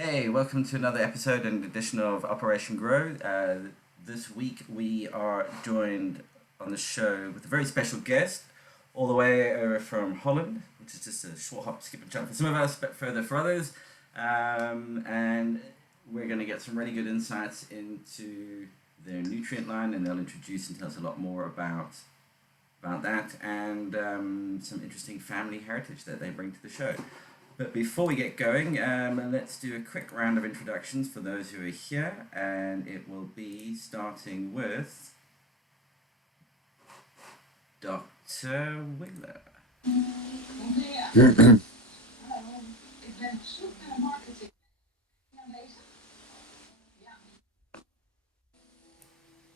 Hey, welcome to another episode and edition of Operation Grow. This week we are joined on the show with a very special guest, all the way over from Holland, which is just a short hop, skip and jump for some of us, but further for others. And we're going to get some really good insights into their nutrient line, and they'll introduce and tell us a lot more about that and some interesting family heritage that they bring to the show. But before we get going, let's do a quick round of introductions for those who are here, and it will be starting with Dr. Wigler.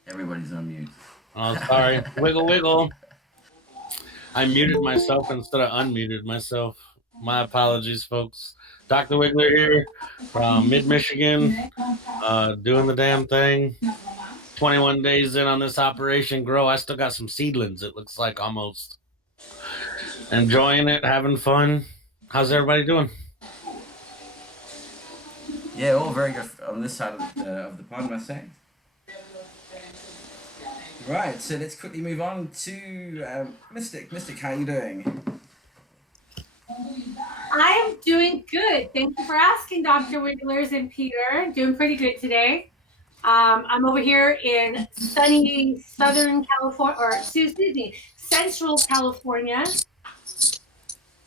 Everybody's on mute. Oh, sorry. Wiggle, wiggle. I muted myself instead of unmuted myself. My apologies, folks. Dr. Wiggler here from Mid Michigan, doing the damn thing. 21 days in on this Operation Grow. I still got some seedlings, it looks like almost. Enjoying it, having fun. How's everybody doing? Yeah, all very good on this side of the pond, must say. Right, so let's quickly move on to Mystic. Mystic, how are you doing? I am doing good. Thank you for asking, Dr. Wigglers and Peter. Doing pretty good today. I'm over here in sunny Southern California, or excuse me, Central California,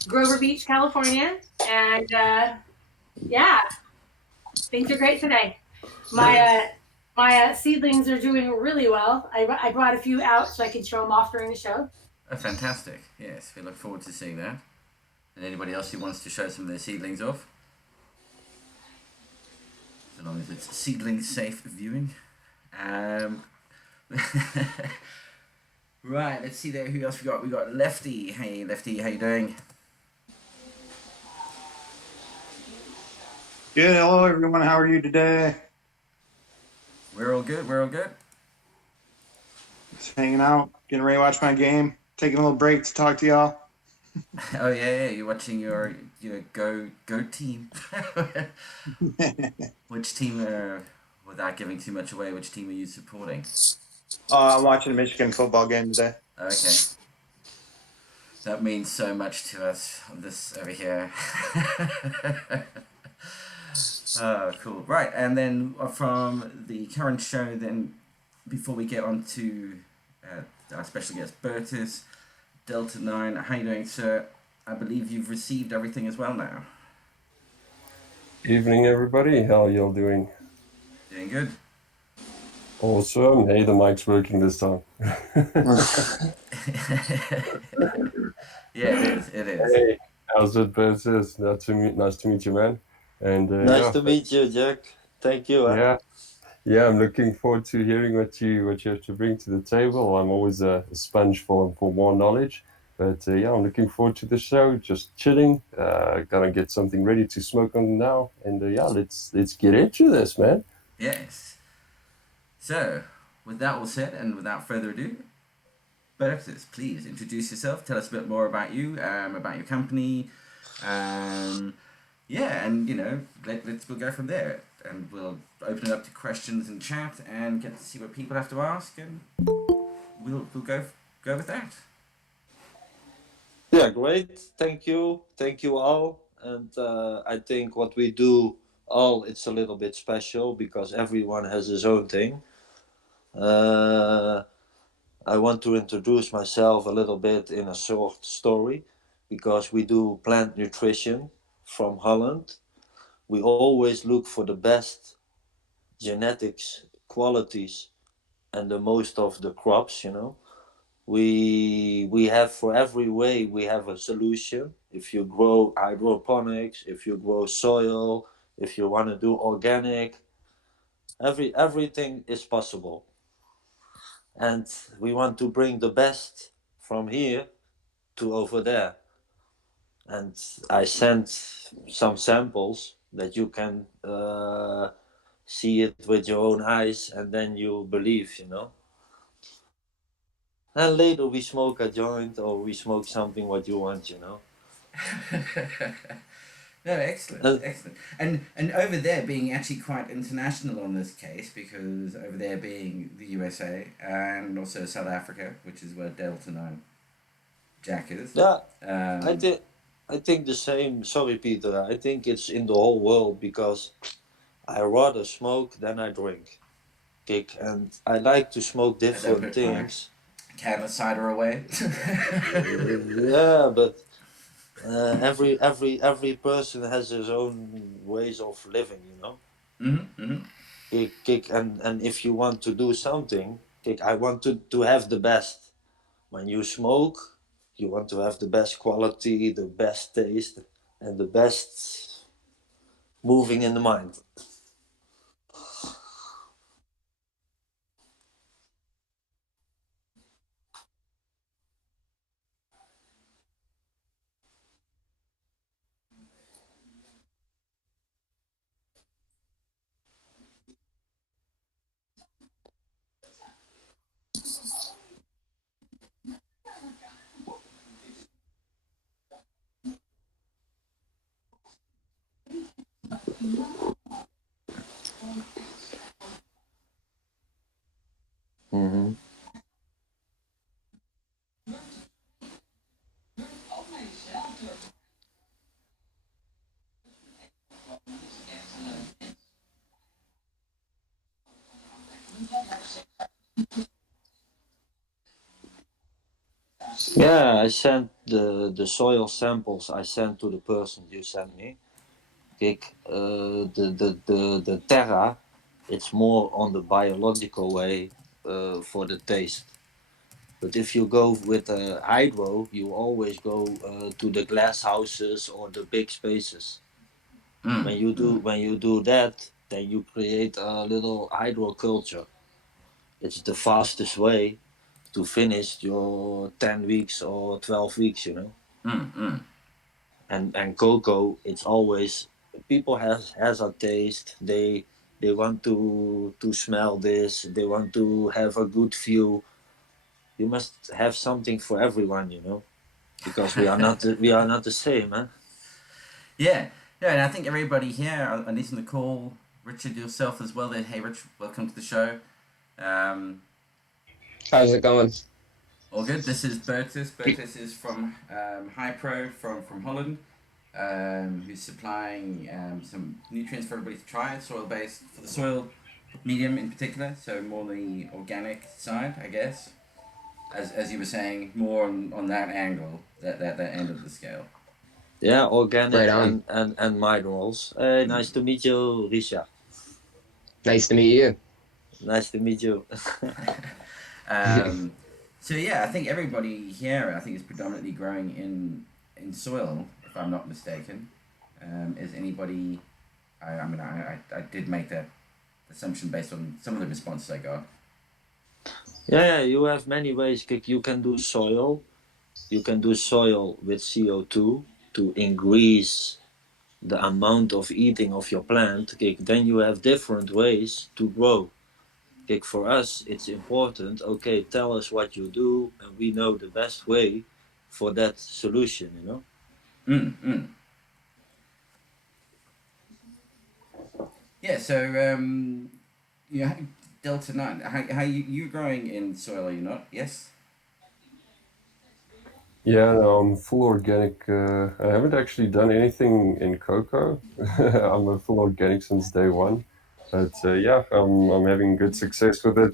Grover Beach, California, and yeah, things are great today. My seedlings are doing really well. I brought a few out so I can show them off during the show. Oh, fantastic. Yes, we look forward to seeing that. And anybody else who wants to show some of their seedlings off? As long as it's seedling safe viewing. Right, let's see there. Who else we got? We got Lefty. Hey, Lefty, how you doing? Good. Hello, everyone. How are you today? We're all good. We're all good. Just hanging out, getting ready to watch my game, taking a little break to talk to y'all. Oh yeah. You're watching your go team. Which team? Without giving too much away, which team are you supporting? I'm watching a Michigan football game today. Okay. That means so much to us. This over here. Oh, cool. Right, and then from the current show, then before we get on to our special guest, Bertus, Delta 9, how you doing, sir? I believe you've received everything as well now. Evening, everybody. How y'all doing? Doing good? Awesome. Hey, the mic's working this time. Yeah, it is. It is. Hey, how's it, Bertus? Nice to meet you, man. And Nice to meet you, Jack. Thank you. yeah, I'm looking forward to hearing what you have to bring to the table. I'm always a sponge for more knowledge. But yeah, I'm looking forward to the show. Just chilling. Gonna get something ready to smoke on now. And yeah, let's get into this, man. Yes. So, with that all said, and without further ado, Bertus, please introduce yourself. Tell us a bit more about you, about your company. Yeah, and we'll go from there, and we'll open it up to questions and chat, and get to see what people have to ask, and we'll go with that. Yeah, great. Thank you all. And I think what we do all, it's a little bit special because everyone has his own thing. I want to introduce myself a little bit in a short story because we do plant nutrition from Holland. We always look for the best genetics, qualities, and the most of the crops. We have, for every way we have a solution. If you grow hydroponics, if you grow soil, if you want to do organic, everything is possible. And we want to bring the best from here to over there. And I sent some samples that you can see it with your own eyes, and then you believe. And later we smoke a joint or we smoke something what you want. No, excellent, excellent. And over there being actually quite international on this case, because over there being the USA and also South Africa, which is where Delta 9 Jack is. Yeah, I Um, think I think the same. Sorry, Peter. I think it's in the whole world because I rather smoke than I drink. Kick, and I like to smoke as I different put my things. can of cider away. Yeah, but every person has his own ways of living, you know. Mm-hmm. Kick, and if you want to do something, kick, I want to have the best. When you smoke, you want to have the best quality, the best taste, and the best moving in the mind. Mm-hmm. Yeah, I sent the soil samples I sent to the person you sent me. Kijk, the Terra, it's more on the biological way for the taste. But if you go with a hydro, you always go to the glass houses or the big spaces. When you do that, then you create a little hydro culture. It's the fastest way to finish your 10 weeks or 12 weeks, you know. And cocoa, it's always people has a taste. They want to smell this. They want to have a good view. You must have something for everyone, you know, because we are not the same, huh? Yeah, yeah, and I think everybody here, at least on the call, Richard, yourself as well. There, hey, Rich, welcome to the show. Um, How's it going? all good. This is Bertus. Bertus is from Hypro from Holland, who's supplying some nutrients for everybody to try. Soil based for the soil medium in particular, so more the organic side, I guess. As you were saying, more on that angle, that end of the scale. Yeah, organic Right on. and minerals. Hey, nice to meet you, Risha. Nice to meet you. Nice to meet you. Um, so yeah, I think everybody here, I think, is predominantly growing in soil, if I'm not mistaken. Is anybody? I did make that assumption based on some of the responses I got. Yeah, you have many ways. Kijk, you can do soil. You can do soil with CO2 to increase the amount of eating of your plant. Kijk, then you have different ways to grow. Kijk, for us, it's important. Okay, tell us what you do, and we know the best way for that solution. You know. Yeah. So you Delta 9. How you growing in soil? Are you not? Yes. Yeah, no, I'm full organic. I haven't actually done anything in cocoa. I'm a full organic since day one. But yeah, I'm having good success with it.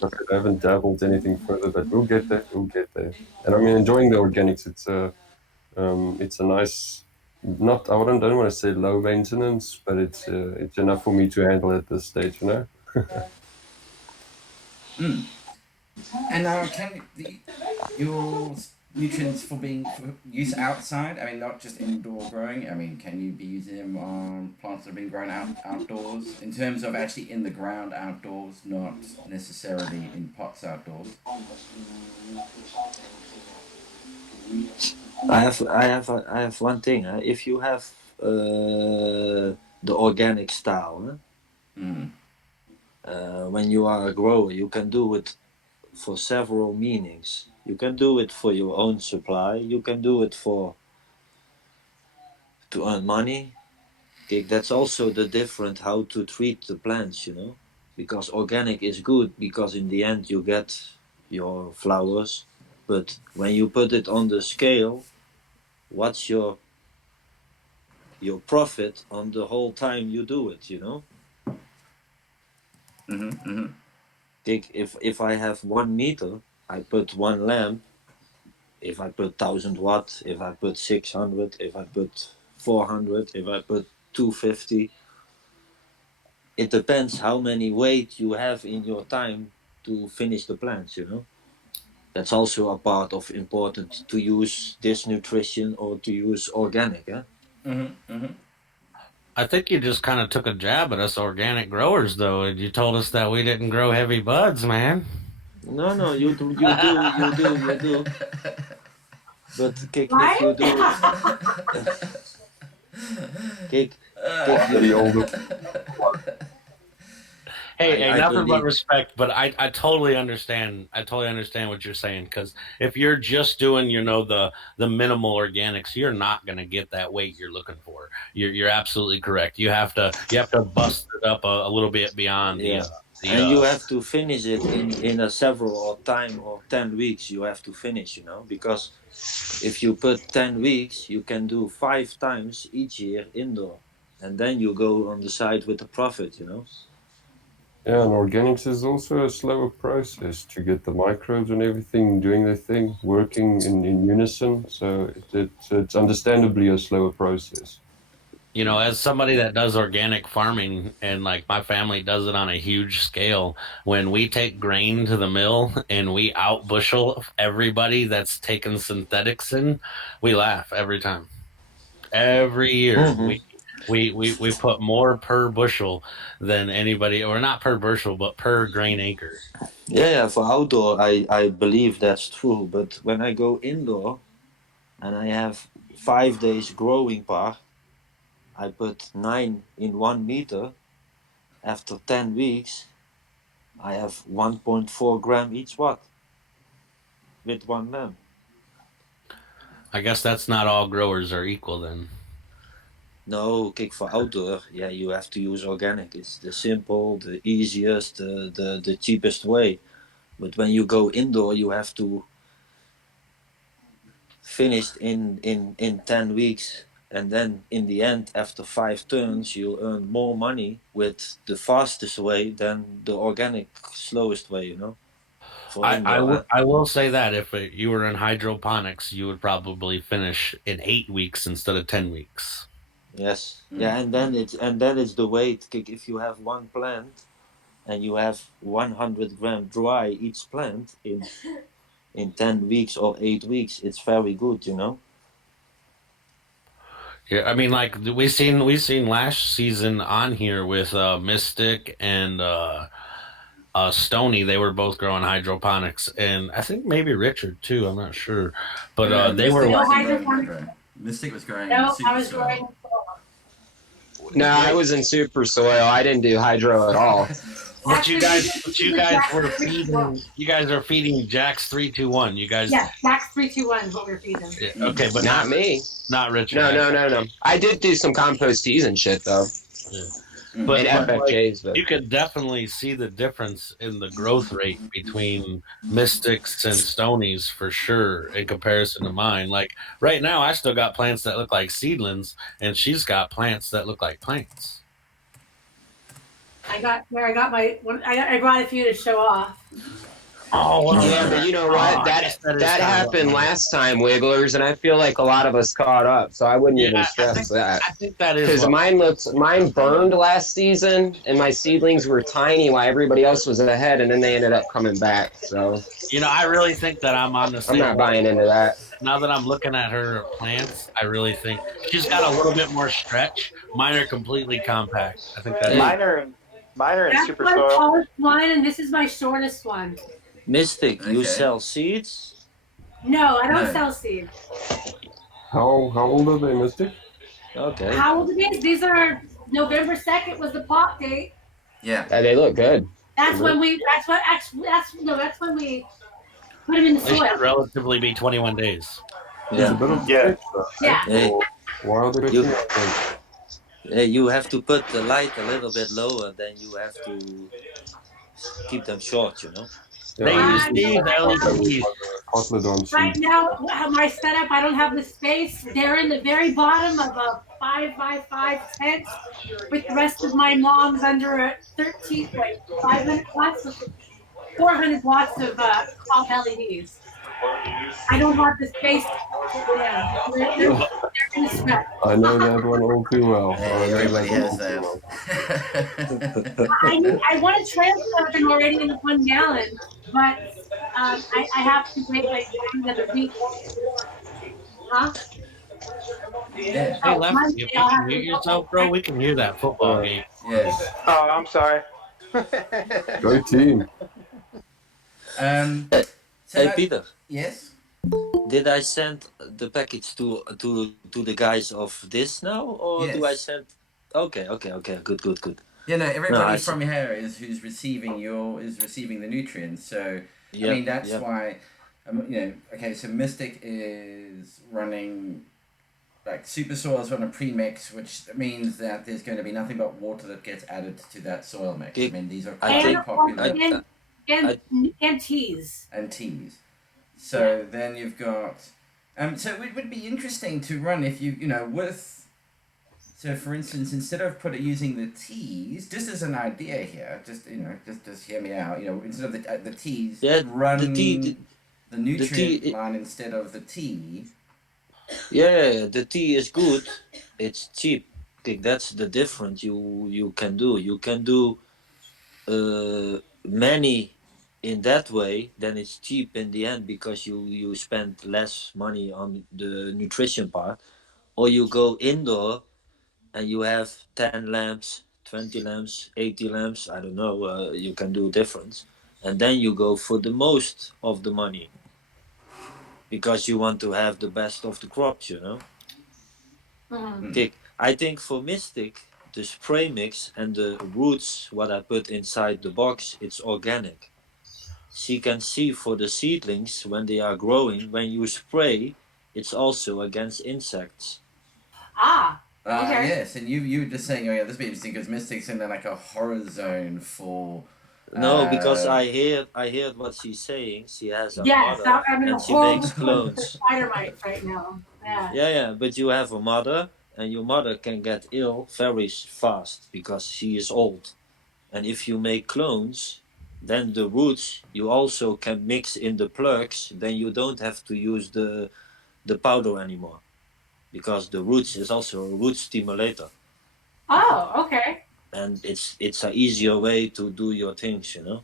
But I haven't dabbled anything further, but we'll get there. We'll get there. And I'm enjoying the organics. It's a nice, not I don't want to say low maintenance, but it's enough for me to handle at this stage, you know. And now, your nutrients for use outside? I mean, not just indoor growing. I mean, can you be using them on plants that have been grown outdoors? In terms of actually in the ground outdoors, not necessarily in pots outdoors. I have one thing. If you have the organic style, when you are a grower, you can do it for several meanings. You can do it for your own supply. You can do it for to earn money. Okay, that's also the different how to treat the plants, you know, because organic is good because in the end you get your flowers, but when you put it on the scale, what's your profit on the whole time you do it, you know? If I have 1 meter, I put 1 lamp. If I put 1000 watt, if I put 600, if I put 400, if I put 250, it depends how many weight you have in your time to finish the plants, you know. That's also a part of important to use this nutrition or to use organic, eh? I think you just kind of took a jab at us organic growers, though, and you told us that we didn't grow heavy buds, man. No, you do. But Kik, if you do, Kik, The older. Hey, I nothing but believe- respect, but I totally understand. I totally understand what you're saying, because if you're just doing, you know, the minimal organics, you're not going to get that weight you're looking for. You're absolutely correct. You have to bust it up a little bit beyond Yeah. the And you have to finish it in a several or time or 10 weeks. You have to finish, you know, because if you put 10 weeks, you can do 5 times each year indoor, and then you go on the side with the profit, you know. Yeah, and organics is also a slower process to get the microbes and everything doing their thing, working in unison. So it's understandably a slower process. You know, as somebody that does organic farming, and like my family does it on a huge scale, when we take grain to the mill and we out bushel everybody that's taken synthetics in, we laugh every time. Every year, Mhm. we put more per bushel than anybody, or not per bushel, but per grain acre. Yeah, for outdoor, I believe that's true. But when I go indoor and I have 5 days growing part, I put 9 in 1 meter. After 10 weeks, I have 1.4 gram each watt with 1 lamp. I guess that's not all growers are equal then. No, Kik, for outdoor, yeah, you have to use organic. It's the simple, the easiest, the cheapest way. But when you go indoor, you have to finish in 10 weeks. And then in the end, after 5 turns, you earn more money with the fastest way than the organic slowest way, you know? For indoor, I will say that if you were in hydroponics, you would probably finish in 8 weeks instead of 10 weeks. Yes. Yeah, and then it's the weight. If you have 1 plant and you have 100 gram dry each plant in 10 weeks or 8 weeks, it's very good, you know. Yeah, I mean, like we seen last season on here with Mystic and Stony. They were both growing hydroponics, and I think maybe Richard too. I'm not sure, but they were. No wasn't growing hydroponics. hydro. Mystic was growing. No, super I was soil. growing. No, I was in super soil. I didn't do hydro at all. But you guys were Jack's feeding. You guys are feeding Jack's 321. You guys. Yeah, Jack's 321 is what we're feeding. Yeah, okay, but Not me. not Richard. No. I did do some compost teas and shit though, But, and but, like, FFJs. But you could definitely see the difference in the growth rate between Mystics and Stonies for sure in comparison to mine. Like right now, I still got plants that look like seedlings, and she's got plants that look like plants. I brought a few to show off. Oh, yeah, but you know what? That happened last time, Wigglers, and I feel like a lot of us caught up. So I wouldn't even stress that. I think that is Because mine burned last season, and my seedlings were tiny while everybody else was ahead, and then they ended up coming back. So You know, I really think that I'm on the same. I'm not buying into that. Now that I'm looking at her plants, I really think she's got a little bit more stretch. Mine are completely compact. I think that. Mine are in That's super my soil. tallest one, and this is my shortest one. Mystic, you Okay. sell seeds? No, I don't No. sell seeds. How old are they, Mystic? Okay. How old it is? These are November 2nd was the pop date. Yeah. They look good. That's when we put them in the They should soil. relatively be 21 days. It's a Yeah. bit of Yeah. Yeah. Hey, While the You cooking, you have to put the light a little bit lower. Then you have to keep them short. You know. They yeah, use I know these LEDs. Cotlodon right seeds. now how my setup, I don't have the space. They're in the very bottom of a 5x5 tent with the rest of my mom's under a 500 watts of 400 watts of cloth LEDs. I don't have the space to put them. They're going to sweat. I know that one all too well. I know Everybody that one has all too well. that. I want to transport them already in 1 gallon, but I have to wait like another week. Huh? Yeah. Hey, Oh, Lefty, Monday if you I'll can have to mute go. yourself, bro, we can hear that football game. Yes. Oh, I'm sorry. Go team. So Hey that- Peter, yes. did I send the package to the guys of this now, or do I Yes. send? Okay, good. Yeah, no, everybody I from here who's receiving the nutrients. So Yeah, I mean that's yeah. why, okay. So Mystic is running like super soils on a premix, which means that there's going to be nothing but water that gets added to that soil mix. I Okay. mean these are I quite think- popular And teas. and teas. So then you've got, so it would be interesting to run if with. So, for instance, instead of using the teas, just as an idea here, just hear me out. Instead of the teas, Yeah, run the tea- the nutrient tea- line instead of the tea. Yeah, the tea is good. It's cheap. Okay, that's the difference you can do. You can do many in that way, then it's cheap in the end because you spend less money on the nutrition part, or you go indoor and you have 10 lamps, 20 lamps, 80 lamps, I don't know, you can do difference, and then you go for the most of the money because you want to have the best of the crops, you know. Mhm. I think for Mystic, the spray mix and the roots, what I put inside the box, it's organic. She can see for the seedlings when they are growing, when you spray, it's also against insects. Ah, okay. Yes, and you were just saying, oh yeah, this would be interesting because Mystic's in like a horror zone for. No, because I heard what she's saying. She has a Yes, mother I'm in a and she horrible makes clones. spider mites right now. Yeah. Yeah, but you have a mother, and your mother can get ill very fast because she is old. And if you make clones, then the roots you also can mix in the plugs. Then you don't have to use the powder anymore, because the roots is also a root stimulator, Oh, okay. and it's an easier way to do your things, you know.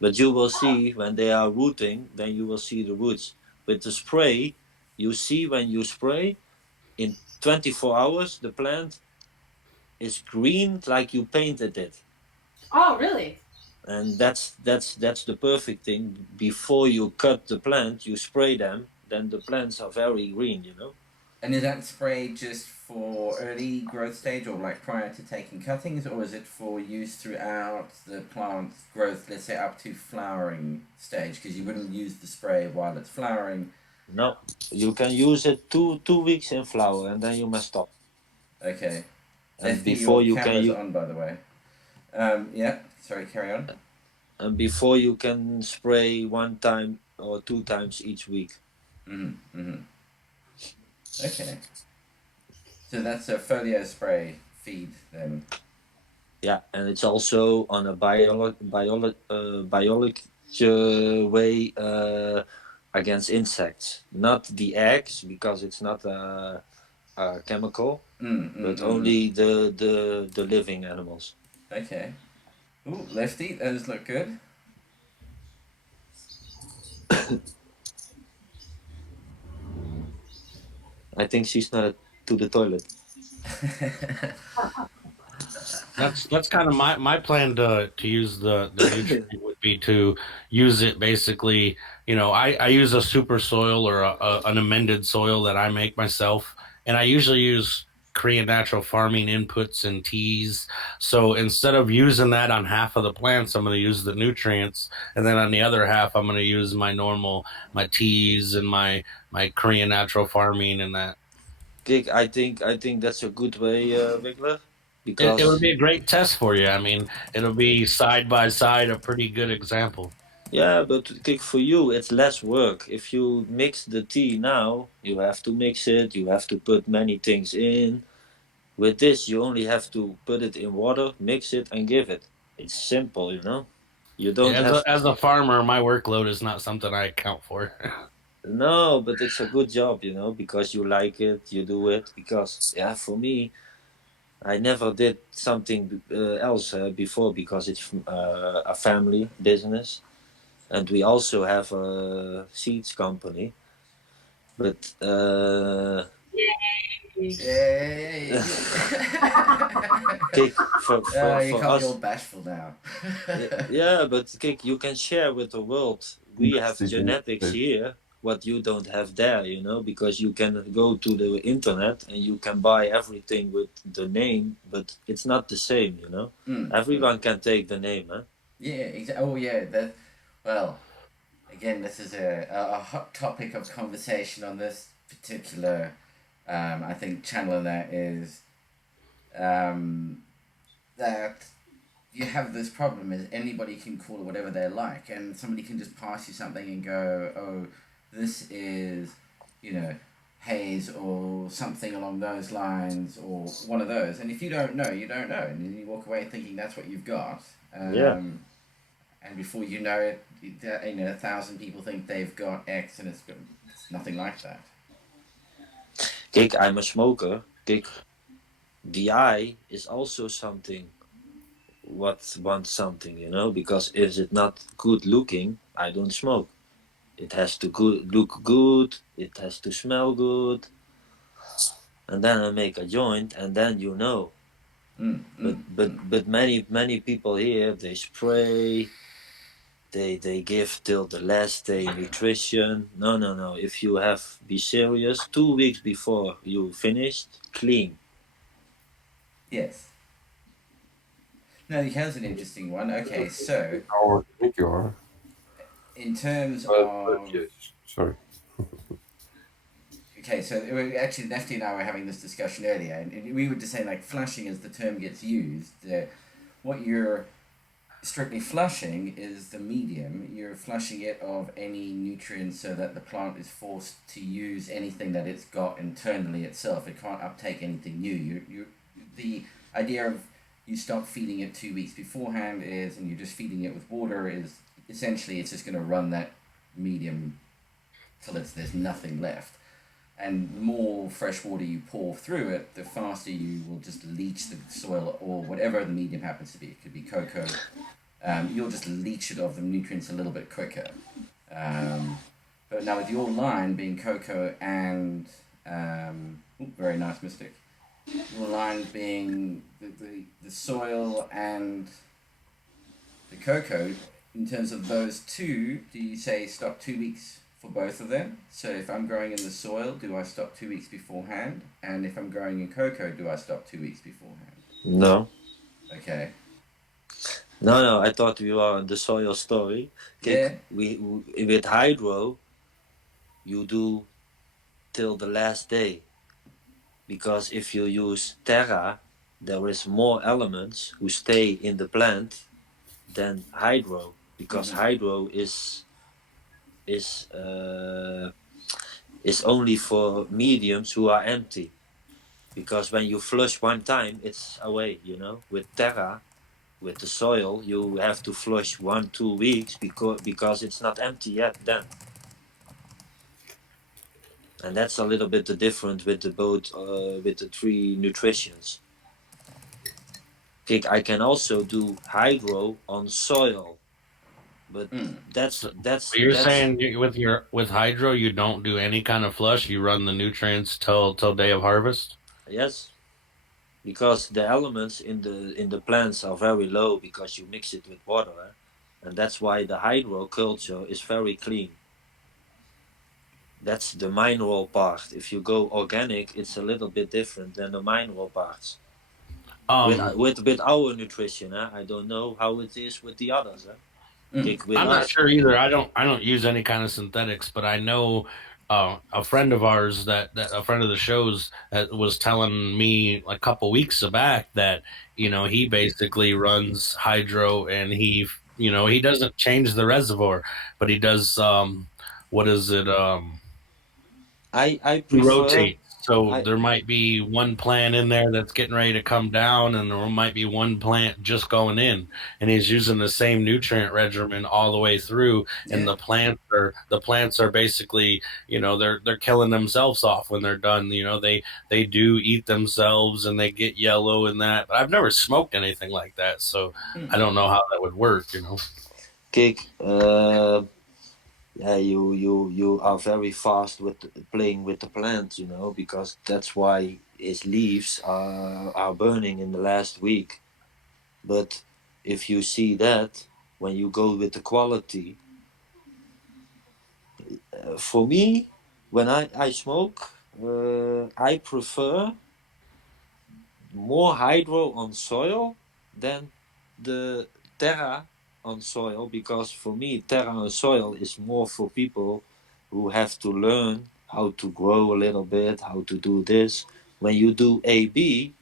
But you will see when they are rooting, then you will see the roots. With the spray, you see when you spray, in 24 hours the plant is green like you painted it. Oh, really? And that's the perfect thing. Before you cut the plant, you spray them, then the plants are very green, you know. And is that spray just for early growth stage or like prior to taking cuttings, or is it for use throughout the plant growth, let's say up to flowering stage? Because you wouldn't use the spray while it's flowering. No, you can use it two weeks in flower, and then you must stop. Okay. And Lefty, before your you can camera's on, by the way. Yeah, sorry, carry on. and before you can spray 1 time or 2 times each week. Okay. So that's a folio spray feed then. Yeah, and it's also on a biologic way against insects. Not the eggs, because it's not a chemical, but only the living animals. Okay. Ooh, Lefty, those look good. I think she's not to the toilet. That's kind of my plan to use the nutrient would be to use it basically. I use a super soil or an amended soil that I make myself, and I usually use Korean natural farming inputs and teas. So instead of using that on half of the plants, I'm going to use the nutrients, and then on the other half, I'm going to use my teas and my Korean natural farming and that. Kijk, I think that's a good way, Wiggler, It would because be a great test for you. I mean, it'll be side by side a pretty good example. yeah, but kijk, for you it's less work. If you mix the tea now, you have to mix it. You have to put many things in. With this, you only have to put it in water, mix it, and give it. It's simple, you know. You don't As have a farmer, my workload is not something I account for. no, but it's a good job, you know, because you like it, you do it. Because yeah, for me, I never did something else before because it's a family business, and we also have a seeds company. But Yay! kijk, for You for can't be all us, bashful now. yeah, but kijk, you can share with the world. We have genetics here, what you don't have there, you know, because you can go to the internet and you can buy everything with the name, but it's not the same, you know. Everyone can take the name, huh? Yeah, exactly. Oh, yeah. That. Well, again, this is a hot topic of conversation on this particular, I think, channel, and that is that you have this problem is anybody can call it whatever they like, and somebody can just pass you something and go, oh, this is, you know, haze or something along those lines or one of those. And if you don't know, you don't know, and then you walk away thinking that's what you've got. Yeah. And before you know it, you know, 1,000 people think they've got X, and it's nothing like that. Kijk, I'm a smoker. Kijk, the eye is also something what wants something, you know, because if it's not good looking, I don't smoke. It has to look good, it has to smell good, and then I make a joint, and then you know. But many people here, they spray, they give till the last day nutrition. No. If you have be serious, 2 weeks before you finished, clean. Yes. Now, here's an interesting one. Okay, so Oh, thank you are. in terms But of yes, sorry. okay, so actually, Nefty and I were having this discussion earlier, and we were just saying, like, flushing as the term gets used, what you're strictly flushing is the medium. You're flushing it of any nutrients so that the plant is forced to use anything that it's got internally itself. It can't uptake anything new. The idea of you stop feeding it 2 weeks beforehand is, and you're just feeding it with water, is essentially it's just going to run that medium till there's nothing left. And the more fresh water you pour through it, the faster you will just leach the soil or whatever the medium happens to be. It could be cocoa. You'll just leach it of the nutrients a little bit quicker. But now with your line being cocoa and very nice Mystic. Your line being the soil and the cocoa. In terms of those two, do you say stop 2 weeks for both of them? So if I'm growing in the soil, do I stop 2 weeks beforehand? And if I'm growing in cocoa, do I stop 2 weeks beforehand? No. Okay. No, I thought we were on the soil story. Yeah. We with hydro, you do till the last day, because if you use terra, there is more elements who stay in the plant than hydro, because hydro is only for mediums who are empty, because when you flush one time, it's away, you know. With terra, with the soil, you have to flush 1-2 weeks because it's not empty yet then. And that's a little bit the difference with the both with the three nutritions. I can also do hydro on soil, but that's So you're saying with hydro, you don't do any kind of flush. You run the nutrients till day of harvest. Yes, because the elements in the plants are very low because you mix it with water, and that's why the hydro culture is very clean. That's the mineral part. If you go organic, it's a little bit different than the mineral parts. With our nutrition, I don't know how it is with the others. I'm not sure either. I don't use any kind of synthetics, but I know a friend of ours that a friend of the show's was telling me a couple weeks back that he basically runs hydro, and he doesn't change the reservoir, but he does what is it I he prefer rotates. So I there might be one plant in there that's getting ready to come down, and there might be one plant just going in, and he's using the same nutrient regimen all the way through. And Yeah. the plants are basically, they're killing themselves off when they're done. They do eat themselves, and they get yellow and that. But I've never smoked anything like that, so I don't know how that would work. kick. Yeah, you are very fast with playing with the plant, because that's why his leaves are burning in the last week. But if you see that, when you go with the quality, for me, when I smoke, I prefer more hydro on soil than the terra on soil, because for me terra on soil is more for people who have to learn how to grow a little bit, how to do this. When you do AB,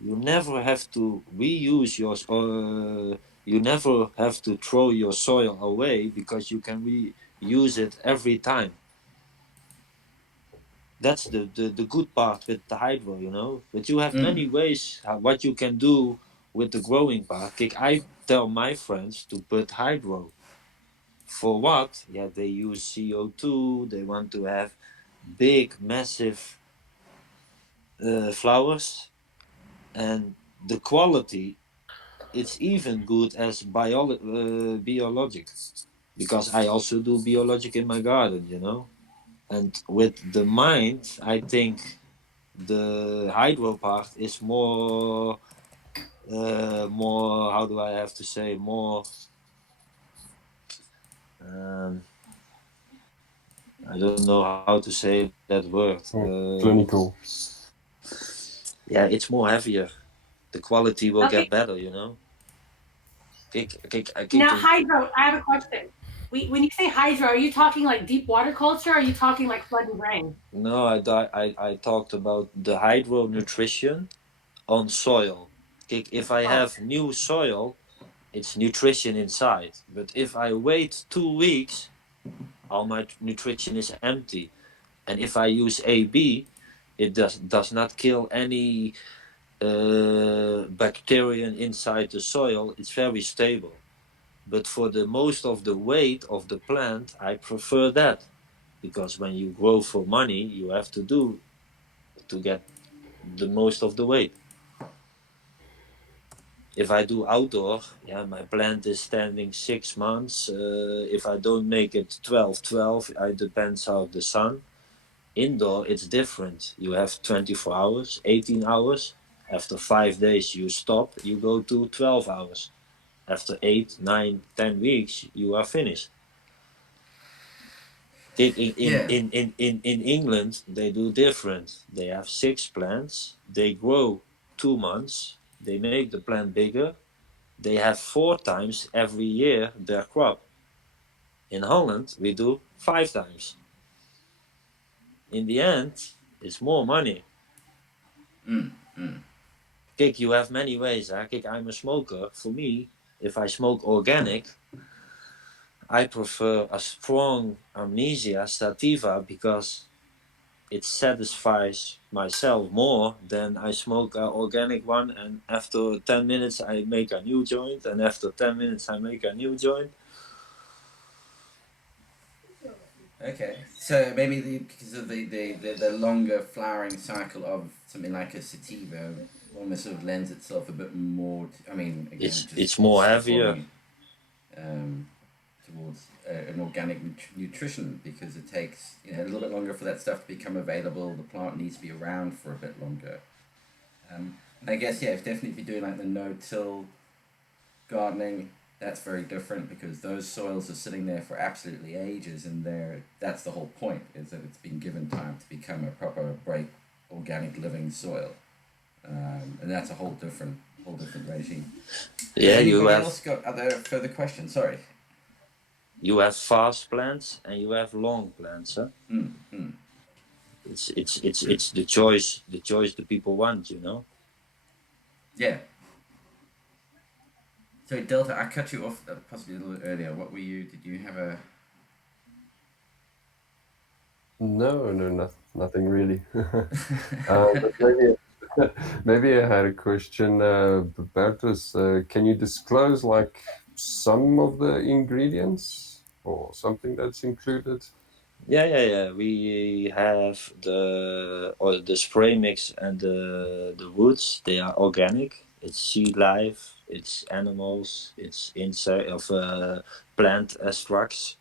you never have to reuse your you never have to throw your soil away, because you can reuse it every time. That's the good part with the hydro. But you have many ways what you can do with the growing part. Like, I tell my friends to put hydro. For what? Yeah, they use CO2. They want to have big, massive flowers, and the quality. It's even good as biologic, because I also do biologic in my garden. And with the mind, I think the hydro part is more how do I have to say, more I don't know how to say that word. Clinical. Yeah, it's more heavier. The quality will Okay. get better. Now, hydro, I have a question. When you say hydro, are you talking like deep water culture? Or are you talking like flood and rain? No, I talked about the hydro nutrition on soil. If I have new soil, it's nutrition inside. But if I wait 2 weeks, all my nutrition is empty. And if I use AB, it does not kill any bacteria inside the soil. It's very stable. But for the most of the weight of the plant, I prefer that, because when you grow for money, you have to do to get the most of the weight. If I do outdoor, yeah, my plant is standing 6 months. If I don't make it 12, it depends on the sun. Indoor, it's different. You have 24 hours, 18 hours. After 5 days, you stop, you go to 12 hours. After 8, 9, 10 weeks, you are finished. In England, they do different. They have 6 plants, they grow 2 months, they make the plant bigger, they have 4 times every year their crop. In Holland, we do 5 times. In the end, it's more money. Kijk, you have many ways. Kijk, I'm a smoker. For me, if I smoke organic, I prefer a strong amnesia sativa, because it satisfies myself more than I smoke an organic one, and after 10 minutes I make a new joint, and after 10 minutes I make a new joint. Okay, so maybe because of the longer flowering cycle of something like a sativa almost sort of lends itself a bit more. Again, it's more heavier. Towards an organic nutrition, because it takes a little bit longer for that stuff to become available. The plant needs to be around for a bit longer. I guess definitely if you're doing like the no-till gardening, that's very different, because those soils are sitting there for absolutely ages, and that's the whole point, is that it's been given time to become a proper organic living soil, and that's a whole different regime. Yeah, Anybody else got other further questions? Sorry. You have fast plants and you have long plants. Huh? It's the choice the people want, you know. Yeah. So Delta, I cut you off possibly a little earlier. What were you? Did you have a? No, nothing really. But maybe I had a question, Bertus. Can you disclose like some of the ingredients or something that's included? Yeah. We have the spray mix and the woods. They are organic. It's sea life. It's animals. It's insect of plant extracts,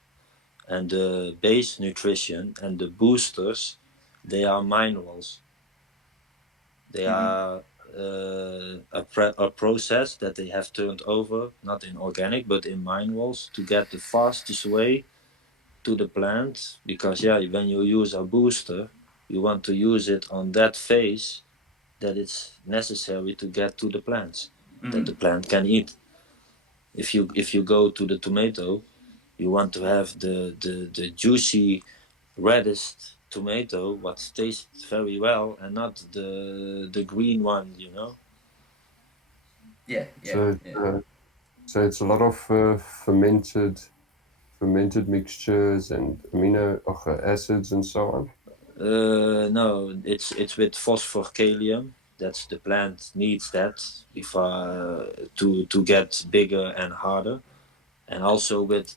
and the base nutrition and the boosters. They are minerals. They are a process that they have turned over, not in organic but in minerals, to get the fastest way to the plant. Because when you use a booster, you want to use it on that phase that it's necessary to get to the plants that the plant can eat. If you go to the tomato, you want to have the juicy reddest tomato what tastes very well, and not the green one, you know. Yeah. So it's a lot of fermented mixtures and amino acids and so on. No, it's with phosphor kalium. That's the plant needs that before to get bigger and harder, and also with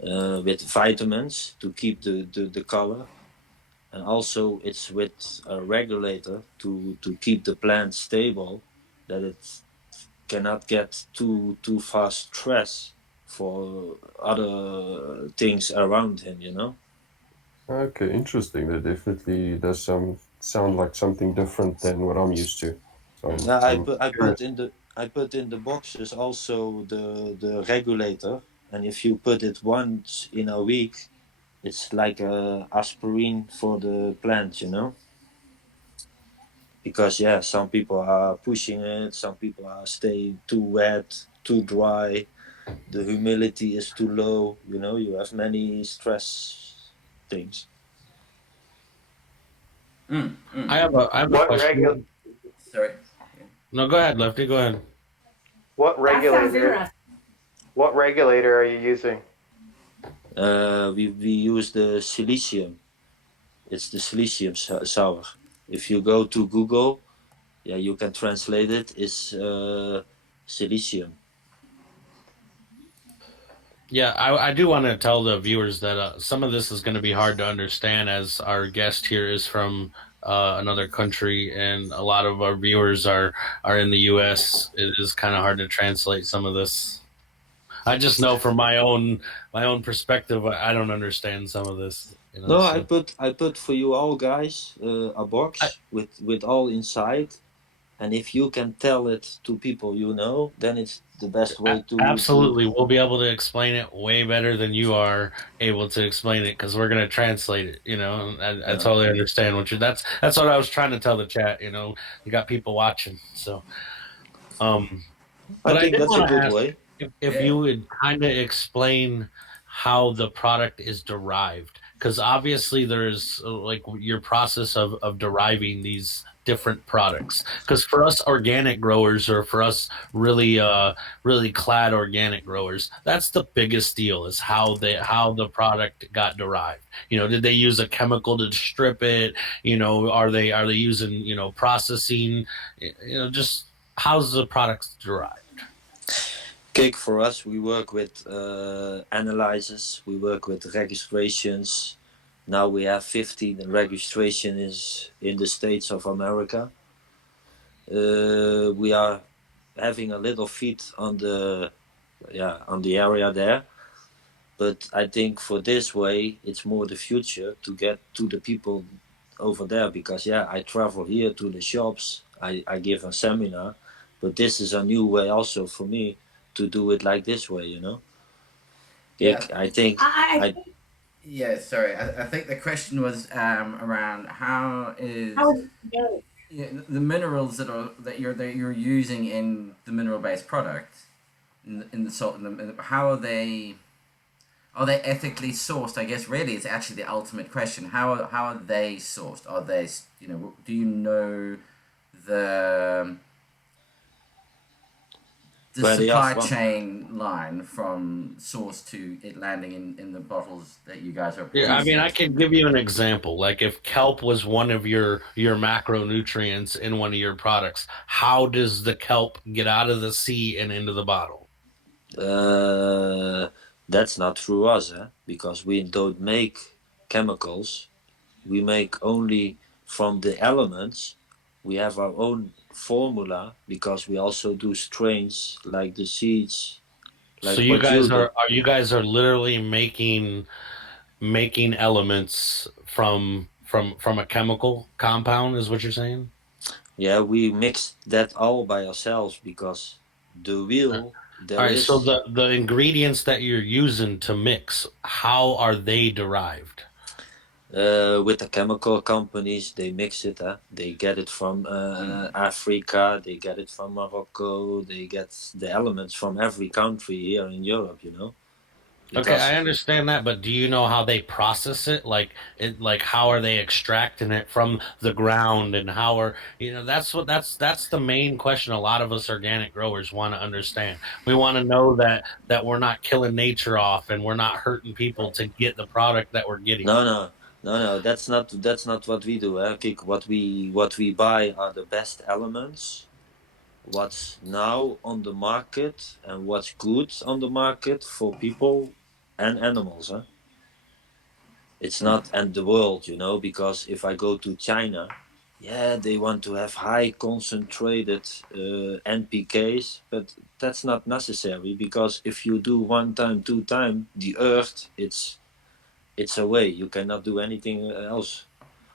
vitamins to keep the color, and also it's with a regulator to keep the plant stable, that it cannot get too fast stress for other things around him, you know. Okay, interesting. That definitely does sound like something different than what I'm used to. So Yeah, I'm curious. I put in the boxes also the regulator, and if you put it once in a week, it's like a aspirin for the plant, you know. Because some people are pushing it, some people are staying too wet, too dry, the humidity is too low, you know. You have many stress things. I have a What question. Sorry. No, go ahead, Lefty. Go ahead. what That sounds regulator interesting. what regulator are you using? We use the silicium. It's the silicium sour. If you go to Google, you can translate it. It's silicium. Yeah, I do want to tell the viewers that some of this is going to be hard to understand, as our guest here is from another country, and a lot of our viewers are in the U.S. It is kind of hard to translate some of this. I just know from my own perspective, I don't understand some of this. You know, No, so I put for you all guys a I, box with all inside, and if you can tell it to people you know, then it's the best way to. absolutely, we'll be able to explain it way better than you are able to explain it, because we're going to translate it. You know, I totally understand what you're. That's what I was trying to tell the chat. You know, you got people watching, so. I But I think did that's a want to good ask way. if Yeah. you would kind of explain how the product is derived, because obviously there's like your process of deriving these different products. Because for us organic growers, or for us really clad organic growers, that's the biggest deal, is how the product got derived. You know, did they use a chemical to strip it? You know, are they using, you know, processing? You know, just how's the product derived? Cake for us, we work with analyzers, we work with registrations. Now we have 15 registrations in the States of America. We are having a little feet on the area there, but I think for this way it's more the future to get to the people over there. Because I travel here to the shops, I give a seminar, but this is a new way also for me to do it like this way, you know. Yeah. I think I I Yeah. Sorry. I think the question was around how is how is it the minerals that you're using in the mineral based product in the salt how are they Are they ethically sourced? I guess really it's actually the ultimate question. How are they sourced? Are they, do you know the Where they are supply from. chain line from source to it landing in the bottles that you guys are producing? Yeah, I mean, I can give you an example. Like if kelp was one of your macronutrients in one of your products, how does the kelp get out of the sea and into the bottle? That's not through us, because we don't make chemicals. We make only from the elements. We have our own formula because we also do strains like the seeds, So like you what you guys do. are you guys are literally making elements from a chemical compound, is what you're saying? Yeah, we mix that all by ourselves because the wheel All there right, so is the ingredients that you're using to mix, how are they derived? with the chemical companies. They mix it. They get it from Africa. They get it from Morocco. They get the elements from every country here in Europe. Okay, I Because understand that, but do you know how they process it? Like how are they extracting it from the ground, and how are that's the main question a lot of us organic growers want to understand. We want to know that we're not killing nature off and we're not hurting people to get the product that we're getting. no. That's not what we do. Kijk, what we buy are the best elements. What's now on the market and what's good on the market for people and animals. It's not and the world, because if I go to China, yeah, they want to have high concentrated NPKs, but that's not necessary because if you do one time, two time, the earth, it's away. You cannot do anything else.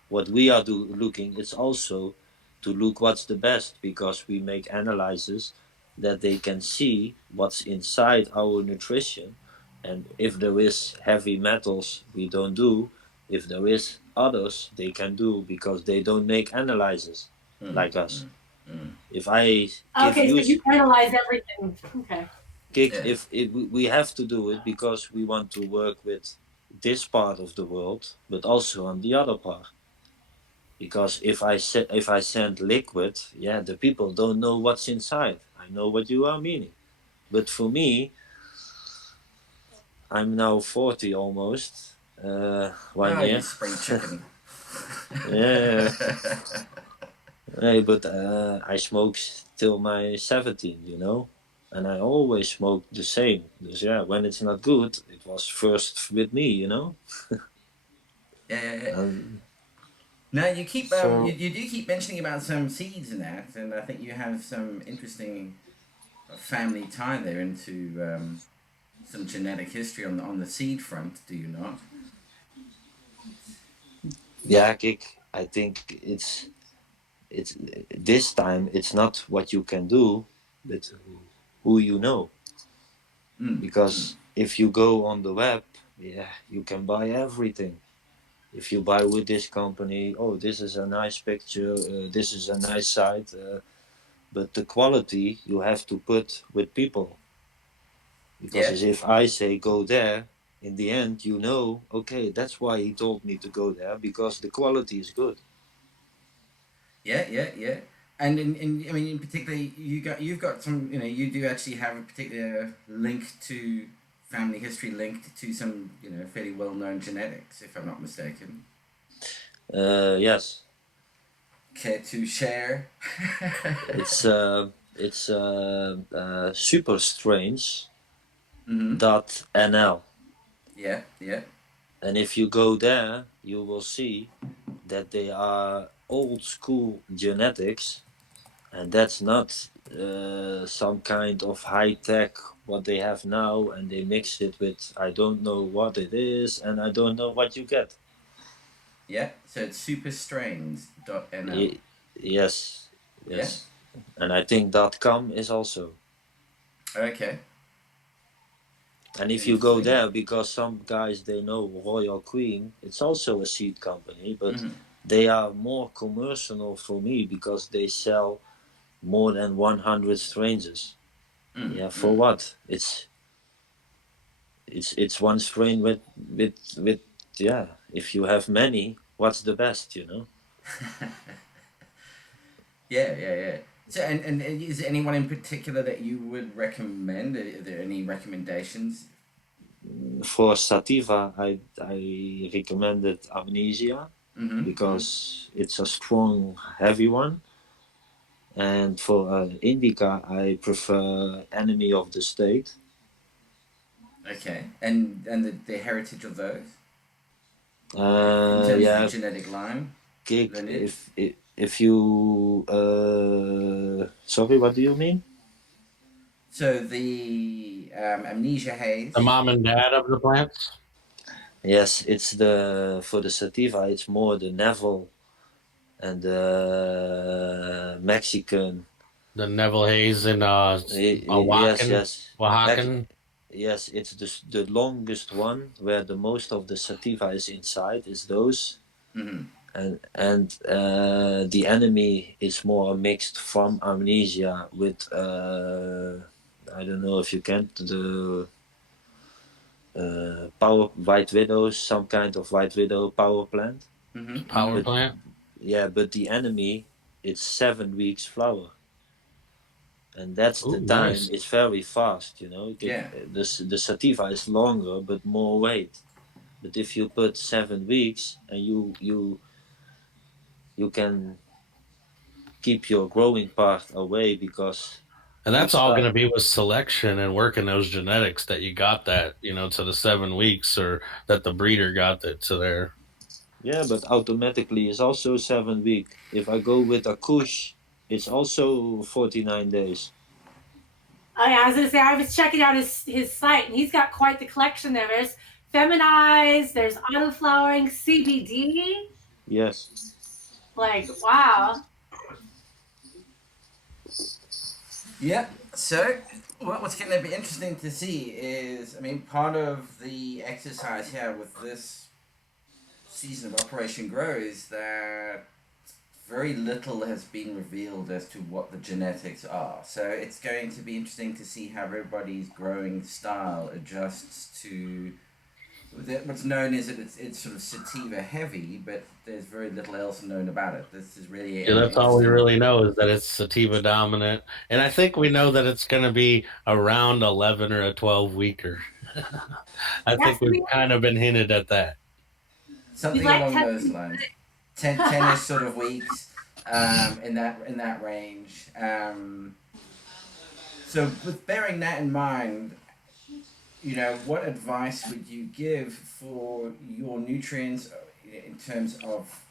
What we are looking, it's also to look what's the best because we make analyses that they can see what's inside our nutrition, and if there is heavy metals we don't do, if there is others they can do because they don't make analyses like us. If I give Okay, so you you analyze everything. Okay. kick, Yeah. if we have to do it because we want to work with this part of the world but also on the other part, because if I send liquid, yeah, the people don't know what's inside. I know what you are meaning, but for me, I'm now 40 almost. One Oh, you year. spring chicken. Yeah. Hey, but I smoke till my 17, and I always smoke the same. Dus yeah, when it's not good, it was first with me. Yeah. Um, No, you keep So you do keep mentioning about some seeds and that, and I think you have some interesting family tie there into some genetic history on the seed front. Do you not? yeah, kick. I think it's this time it's not what you can do, but who you know. Mm. Because if you go on the web, yeah, you can buy everything. If you buy with this company, oh, this is a nice picture, this is a nice site, but the quality you have to put with people. Because Yeah. as if I say go there, in the end, okay, that's why he told me to go there because the quality is good. Yeah. And I mean, in particular, you've got some. You do actually have a particular link to family history linked to some fairly well known genetics, if I'm not mistaken. Yes, Care to share? it's super strange Mm-hmm. .nl. Yeah. And if you go there, you will see that they are old school genetics, and that's not some kind of high tech what they have now, and they mix it with I don't know what it is, and I don't know what you get. Yeah. So it's superstrains.nl. Y- yes, Yeah. yes, and I think .com is also. Okay. And if you go Interesting. there, because some guys they know Royal Queen, it's also a seed company, but Mm-hmm. they are more commercial for me because they sell more than 100 strains. Yeah, for what? it's one strain with yeah. If you have many, what's the best, you know? Yeah. So, and is there anyone in particular that you would recommend? Are there any recommendations? For sativa, I recommended Amnesia Mm-hmm. because it's a strong, heavy one. And for indica, I prefer Enemy of the State. Okay. And the heritage of those in terms of the Yeah, genetic line, kick. lineage. If you sorry, what do you mean? So the amnesia haze. The mom and dad of the plants. Yes, it's the for the sativa. It's more the Neville and the Mexican. The Neville Hayes and Yes, yes. Oaxacan. Yes, it's the longest one where the most of the sativa is inside is those, Mm-hmm. and the enemy is more mixed from amnesia with I don't know if you can the power white widows, some kind of white widow power plant. Mm-hmm. Power But plant. yeah, but the enemy it's 7 weeks flower. And that's the Ooh, time. nice. It's very fast, you know. Yeah. The sativa is longer but more weight. But if you put 7 weeks and you can keep your growing part away because And you that's all going start. to be with selection and working those genetics that you got that, to the 7 weeks or that the breeder got that to there. Yeah, but automatically it's also 7 week. If I go with a Kush, it's also 49 days. I was gonna say I was checking out his site and he's got quite the collection there. There's feminized, there's auto flowering, CBD. Yes. Like wow. Yeah. So, what's going to be interesting to see is, I mean, part of the exercise here with this season of Operation Grow is that very little has been revealed as to what the genetics are. So it's going to be interesting to see how everybody's growing style adjusts to what's known is that it's sort of sativa heavy, but there's very little else known about it. This is really Yeah, that's all we really know is that it's sativa dominant. And I think we know that it's going to be around 11 or a 12 weeker. I think we've kind of been hinted at that. Something along those lines. 10-ish sort of weeks in that range. So with bearing that in mind, what advice would you give for your nutrients in terms of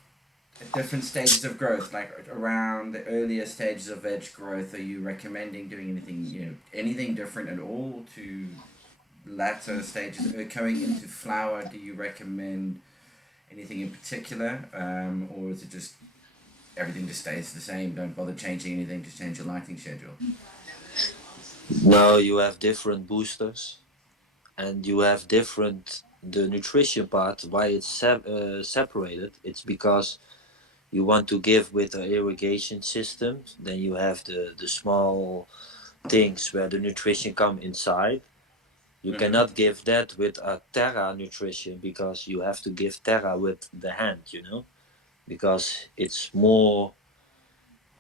different stages of growth, like around the earlier stages of veg growth? Are you recommending doing anything different at all to latter stages? Coming into flower, do you recommend anything in particular, or is it just everything just stays the same? Don't bother changing anything, just change your lighting schedule. No, you have different boosters, and you have different the nutrition part. Why it's separated? It's because you want to give with an irrigation system. Then you have the small things where the nutrition come inside. You cannot give that with a Terra nutrition because you have to give Terra with the hand, because it's more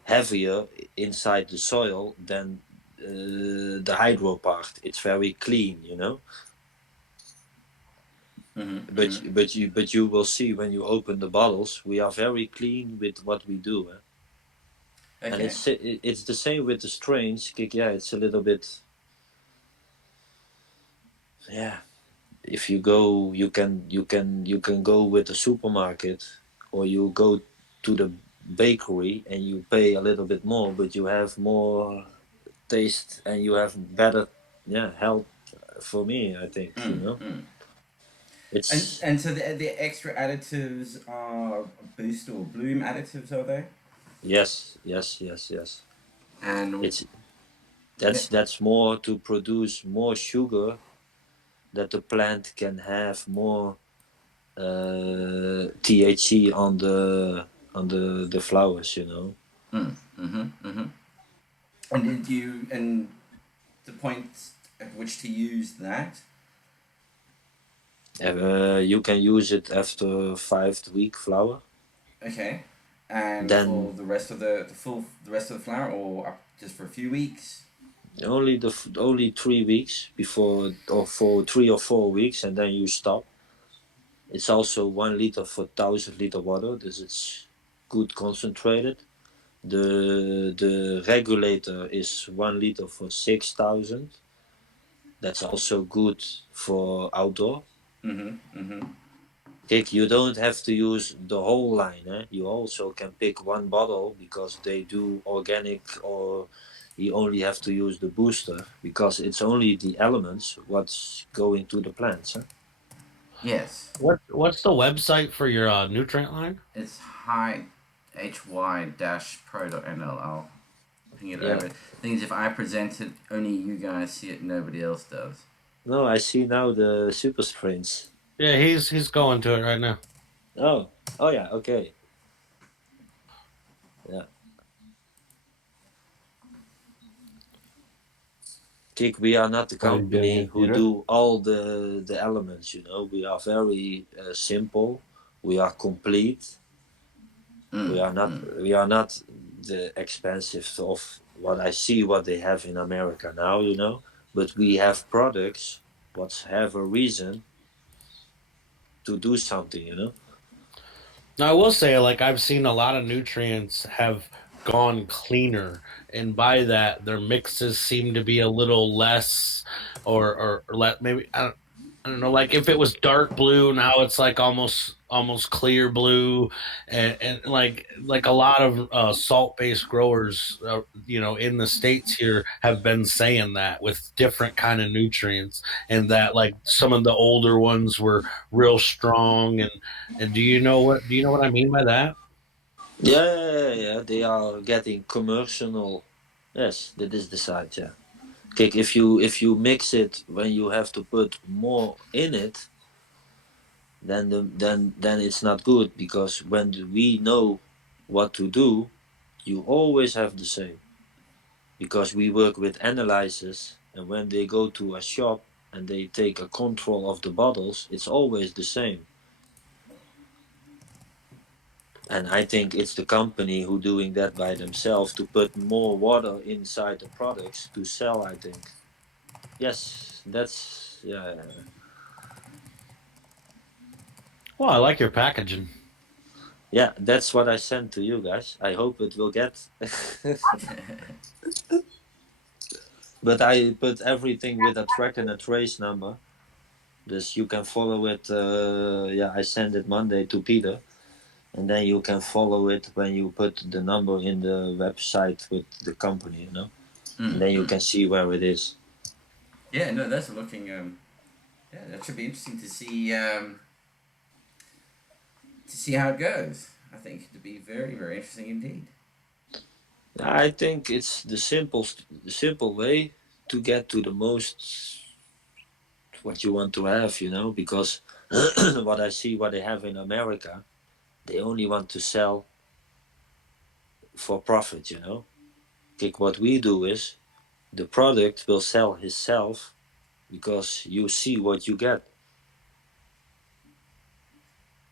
heavier inside the soil than the hydro part. It's very clean, But you will see when you open the bottles, we are very clean with what we do. Okay. And it's the same with the strains. Yeah, it's a little bit. Yeah, if you go, you can go with the supermarket, or you go to the bakery and you pay a little bit more, but you have more taste and you have better, health. For me, I think It's and so the extra additives are boost or bloom additives, are they? Yes. And that's more to produce more sugar, that the plant can have more THC on the flowers, And the point at which to use that You can use it after 5 week flower. Okay. And Then for the rest of the rest of the flower, or just for a few weeks? only 3 weeks before, or for 3 or 4 weeks, and then you stop. It's also 1 liter for 1,000 liter water. This is good concentrated. The regulator is 1 liter for 6,000. That's also good for outdoor. Kijk, you don't have to use the whole line. You also can pick one bottle because they do organic, or you only have to use the booster because it's only the elements what's going to the plants. Yes. What's the website for your nutrient line? It's hy-pro.nl. I'll ping it Yeah. over. The thing is, if I present it, only you guys see it, nobody else does. No, I see now the super sprints. Yeah, he's going to it right now. Oh yeah, okay. Yeah. Kijk, we are not the How you company doing, who Peter? do all the elements, We are very simple. We are complete. We are not the expensive of what I see what they have in America now, But we have products what have a reason to do something. Now, I will say, like, I've seen a lot of nutrients have gone cleaner, and by that, their mixes seem to be a little less, or maybe I don't know. Like, if it was dark blue, now it's like almost clear blue, and like a lot of salt based growers, in the states here have been saying that with different kind of nutrients, and that like some of the older ones were real strong, and do you know what I mean by that? Yeah. They are getting commercial. Yes, that is the side. Yeah. Kijk, if you mix it when you have to put more in it, then it's not good because when we know what to do, you always have the same. Because we work with analyzers, and when they go to a shop and they take a control of the bottles, it's always the same. And I think it's the company who doing that by themselves to put more water inside the products to sell, I think. Yes, that's yeah. Well, I like your packaging. Yeah, that's what I sent to you guys. I hope it will get. But I put everything with a track and a trace number. Dus you can follow it. I send it Monday to Peter. And then you can follow it when you put the number in the website with the company, And then you can see where it is. Yeah, no, that's looking. That should be interesting to see how it goes. I think it'd be very, very interesting indeed. I think it's the simple way to get to the most what you want to have, because what I see what they have in America, they only want to sell for profit, Like what we do is the product will sell itself because you see what you get.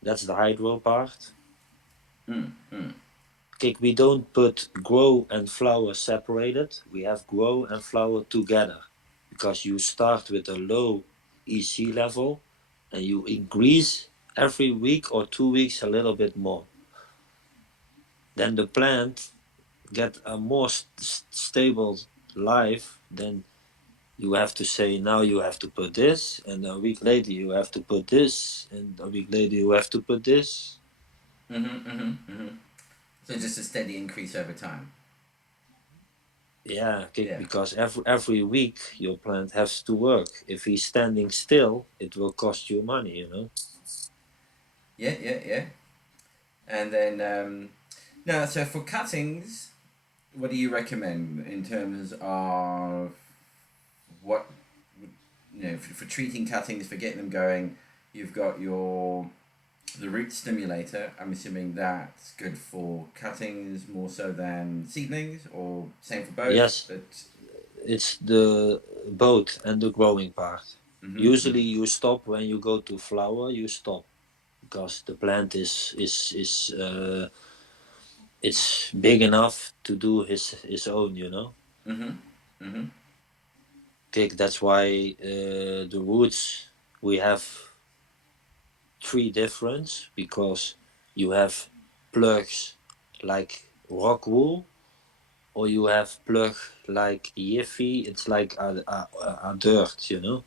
That's the hydro part. Kijk, we don't put grow and flower separated. We have grow and flower together because you start with a low EC level and you increase every week or 2 weeks a little bit more. Then the plant get a more stable life. Then you have to say now you have to put this, and a week later you have to put this, and a week later you have to put this. So just a steady increase over time. Yeah, because every week your plant has to work. If he's standing still, it will cost you money, Yeah. And then now, so for cuttings, what do you recommend in terms of what for treating cuttings, for getting them going? You've got the root stimulator. I'm assuming that's good for cuttings more so than seedlings, or same for both. Yes. But it's the both and the growing part. Usually you stop when you go to flower. You stop because the plant is it's big enough to do his own. You know. Kijk, that's why the roots we have three difference because you have plugs like rock wool, or you have plug like Jiffy. It's like a dirt, you know.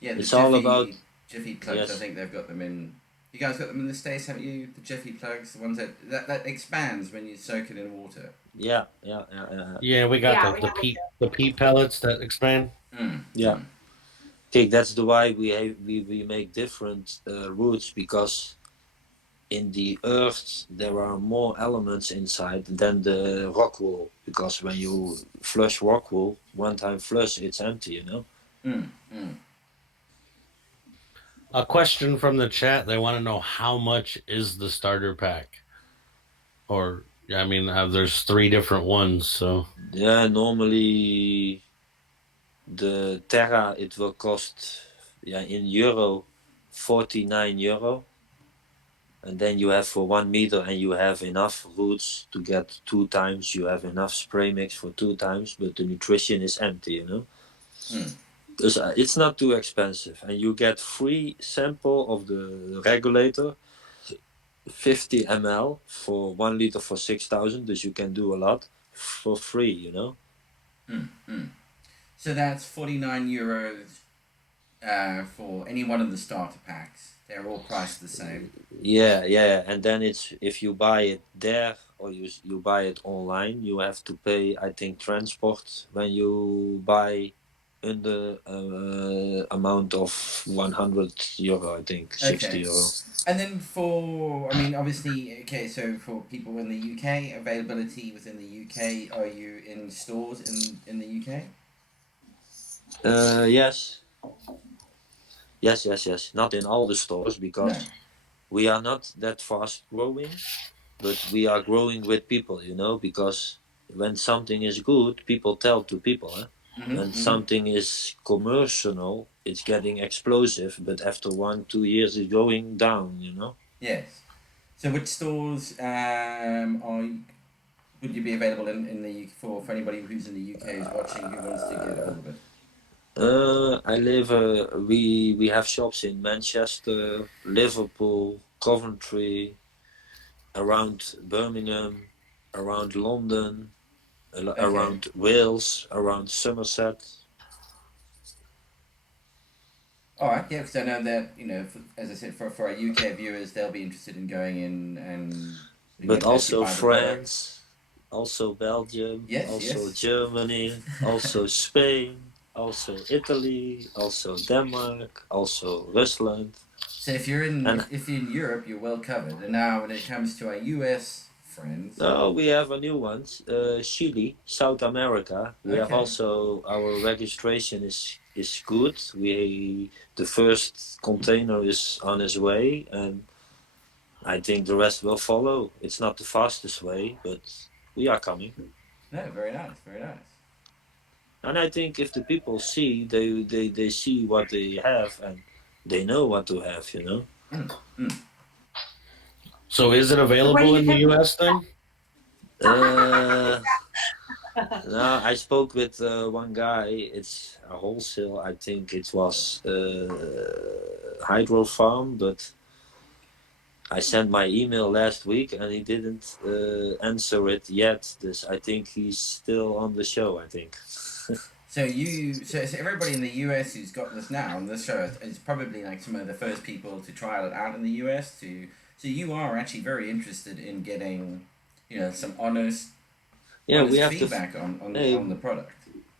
Yeah, the It's Jiffy, all about Jiffy plugs. yes. I think they've got them in. You guys got them in the States, haven't you? The Jiffy plugs, the ones that expands when you soak it in water. Yeah. Yeah, we got Yeah, the peat pellets that expand. Yeah. Kijk, that's the why we make different roots because in the earth there are more elements inside than the rock wool because when you flush rock wool one time flush it's empty, you know. A question from the chat. They want to know how much is the starter pack, or I mean, there's 3 different ones. So Yeah, normally the Terra it will cost in euro 49 euro, and then you have for 1 meter and you have enough roots to get 2 times, you have enough spray mix for 2 times, but the nutrition is empty, you know. It's not too expensive, and you get free sample of the regulator 50 ml for 1 liter for 6,000, dus you can do a lot for free, you know. So that's €49 for any one of the starter packs. They're all priced the same. Yeah, and then it's if you buy it there or you buy it online, you have to pay, I think, transport when you buy in the amount of 100 euro, I think, 60 euro. And then obviously, so for people in the UK, availability within the UK, are you in stores in the UK? Yes. Not in all the stores because we are not that fast growing, but we are growing with people, you know, because when something is good, people tell to people. When something is commercial, it's getting explosive, but after 1-2 years, it's going down, you know. Yes. So which stores would you be available in the for anybody who's in the UK who's watching who wants to get a hold of it? We have shops in Manchester, Liverpool, Coventry, around Birmingham, around London, around Wales, around Somerset. All right, yeah, because I know that as I said, for our UK viewers, they'll be interested in going in and. But also France, also Belgium, yes. Germany, also Spain, also Italy, also Denmark, also Rusland. So if you're in Europe, you're well covered. And now when it comes to our US friends, we have a new one, Chile, South America. We have also our registration is good. The first container is on its way, and I think the rest will follow. It's not the fastest way, but we are coming. No, very nice. And I think if the people see, they see what they have and they know what to have, you know. So is it available in the US then? No, I spoke with one guy. It's a wholesale. I think it was Hydro Farm, but I sent my email last week and he didn't answer it yet. I think he's still on the show, I think. So everybody in the US who's got this now on this show is probably like some of the first people to try it out in the US. So you are actually very interested in getting, some honest we have feedback on the product.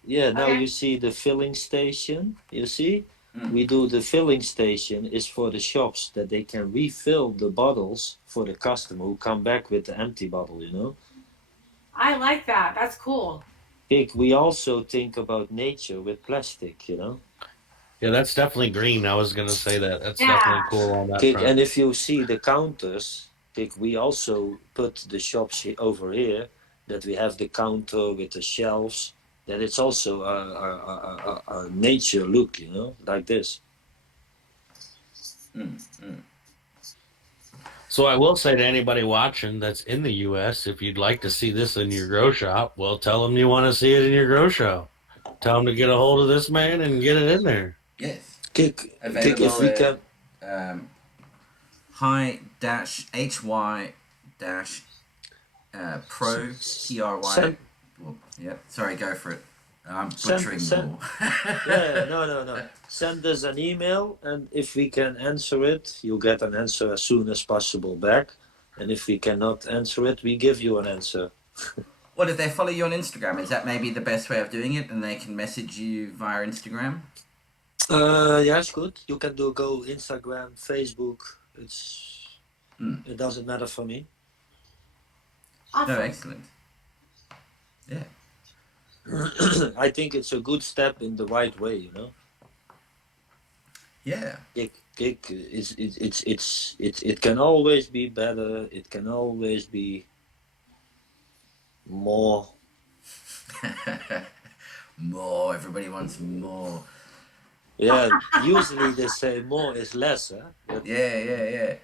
Yeah, now you see the filling station. You see, we do the filling station is for the shops that they can refill the bottles for the customer who come back with the empty bottle. You know. I like that. That's cool. We also think about nature with plastic, you know. Yeah, that's definitely green. I was gonna say that. That's definitely cool on that front. And if you see the counters, we also put the shops over here that we have the counter with the shelves. That it's also a nature look, you know, like this. So I will say to anybody watching that's in the U.S., if you'd like to see this in your grow shop, well, tell them you want to see it in your grow shop. Tell them to get a hold of this man and get it in there. Yes. Kick Available if we at can. hy-hy pro P-R-Y. Send- Well, yeah. Sorry, go for it. I'm Send- butchering send- more. Yeah, no. Send us an email, and if we can answer it, you'll get an answer as soon as possible back. And if we cannot answer it, we give you an answer. Well, if they follow you on Instagram, is that maybe the best way of doing it, and they can message you via Instagram? Yeah, it's good. You can go Instagram, Facebook. It doesn't matter for me. Awesome. No, excellent. Yeah. I think it's a good step in the right way, you know. Yeah. It can always be better. It can always be more. More. Everybody wants more. Yeah, usually they say more is less, huh? But Yeah.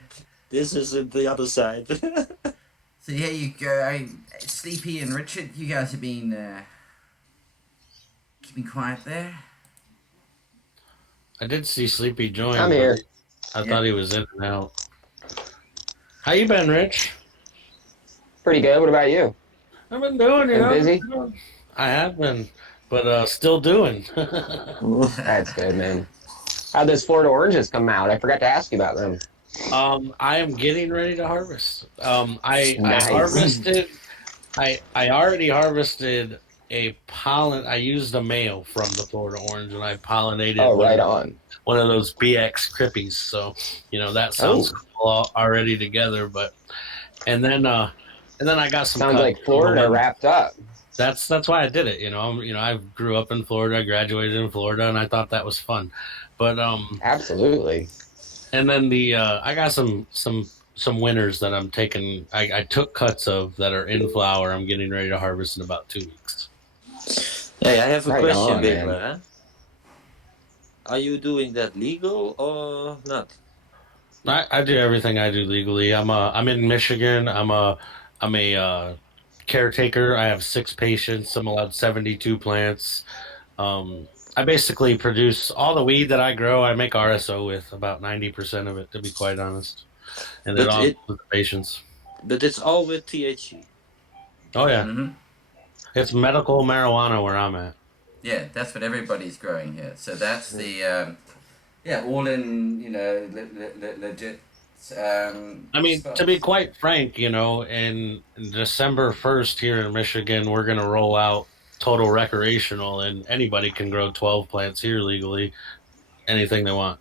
this isn't the other side. So here you go. Sleepy and Richard, you guys have been keeping quiet there. I did see Sleepy join. I'm here. I thought he was in and out. How you been, Rich? Pretty good. What about you? I've been doing, you Been know. busy? I have been, but still doing. That's good, man. How'd those Florida oranges come out? I forgot to ask you about them. I am getting ready to harvest. I Nice. harvested. I already harvested a pollen. I used a male from the Florida orange, and I pollinated. Oh, right on. One of those BX crippies. So that sounds cool already together. And then I got some. Sounds like Florida wrapped up. That's why I did it. I grew up in Florida. I graduated in Florida, and I thought that was fun. But Absolutely. and then I got some winners that I'm taking. I took cuts of that are in flower. I'm getting ready to harvest in about 2 weeks. Hey, I have a Right question, on, man. Bigler. Huh? Are you doing that legal or not? I do everything I do legally. I'm in Michigan. I'm a caretaker. I have 6 patients. I'm allowed 72 plants. I basically produce all the weed that I grow. I make RSO with about 90% of it, to be quite honest, and then But all it- with the patients. But it's all with THC. Oh yeah, Mm-hmm. it's medical marijuana where I'm at. Yeah, that's what everybody's growing here. So that's the all in legit. I mean, spots. to be quite frank, in December 1st here in Michigan, we're going to roll out total recreational, and anybody can grow 12 plants here legally, anything they want.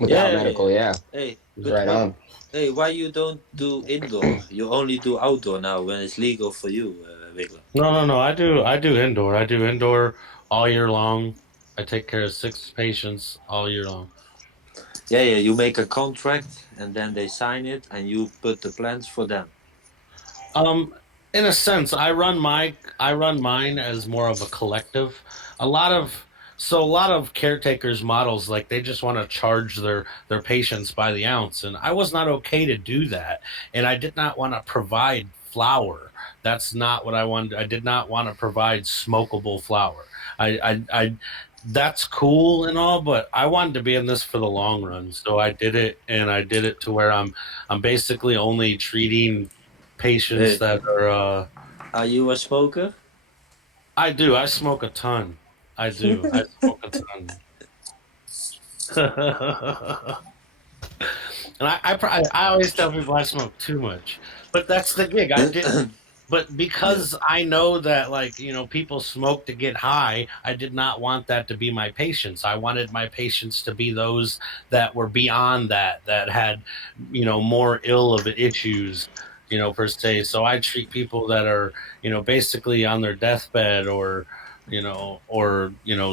Without Yeah. medical, yeah. Hey, but Right on. Hey, why you don't do indoor? You only do outdoor now when it's legal for you, Wiggler. No. I do indoor. I do indoor all year long. I take care of 6 patients all year long. Yeah. You make a contract and then they sign it, and you put the plants for them. In a sense, I run mine as more of a collective. A lot of caretakers models, like, they just want to charge their patients by the ounce, and I was not okay to do that, and I did not want to provide flower. That's not what I wanted. I did not want to provide smokable flower. I that's cool and all, but I wanted to be in this for the long run, so I did it, and I did it to where I'm basically only treating patients that are. Are you a smoker? I do. I smoke a ton. I do. I smoke a ton. And I always tell people I smoke too much, but that's the gig. I did. But because I know that, people smoke to get high, I did not want that to be my patients. I wanted my patients to be those that were beyond that had, more ill of issues, per se. So I treat people that are, basically on their deathbed or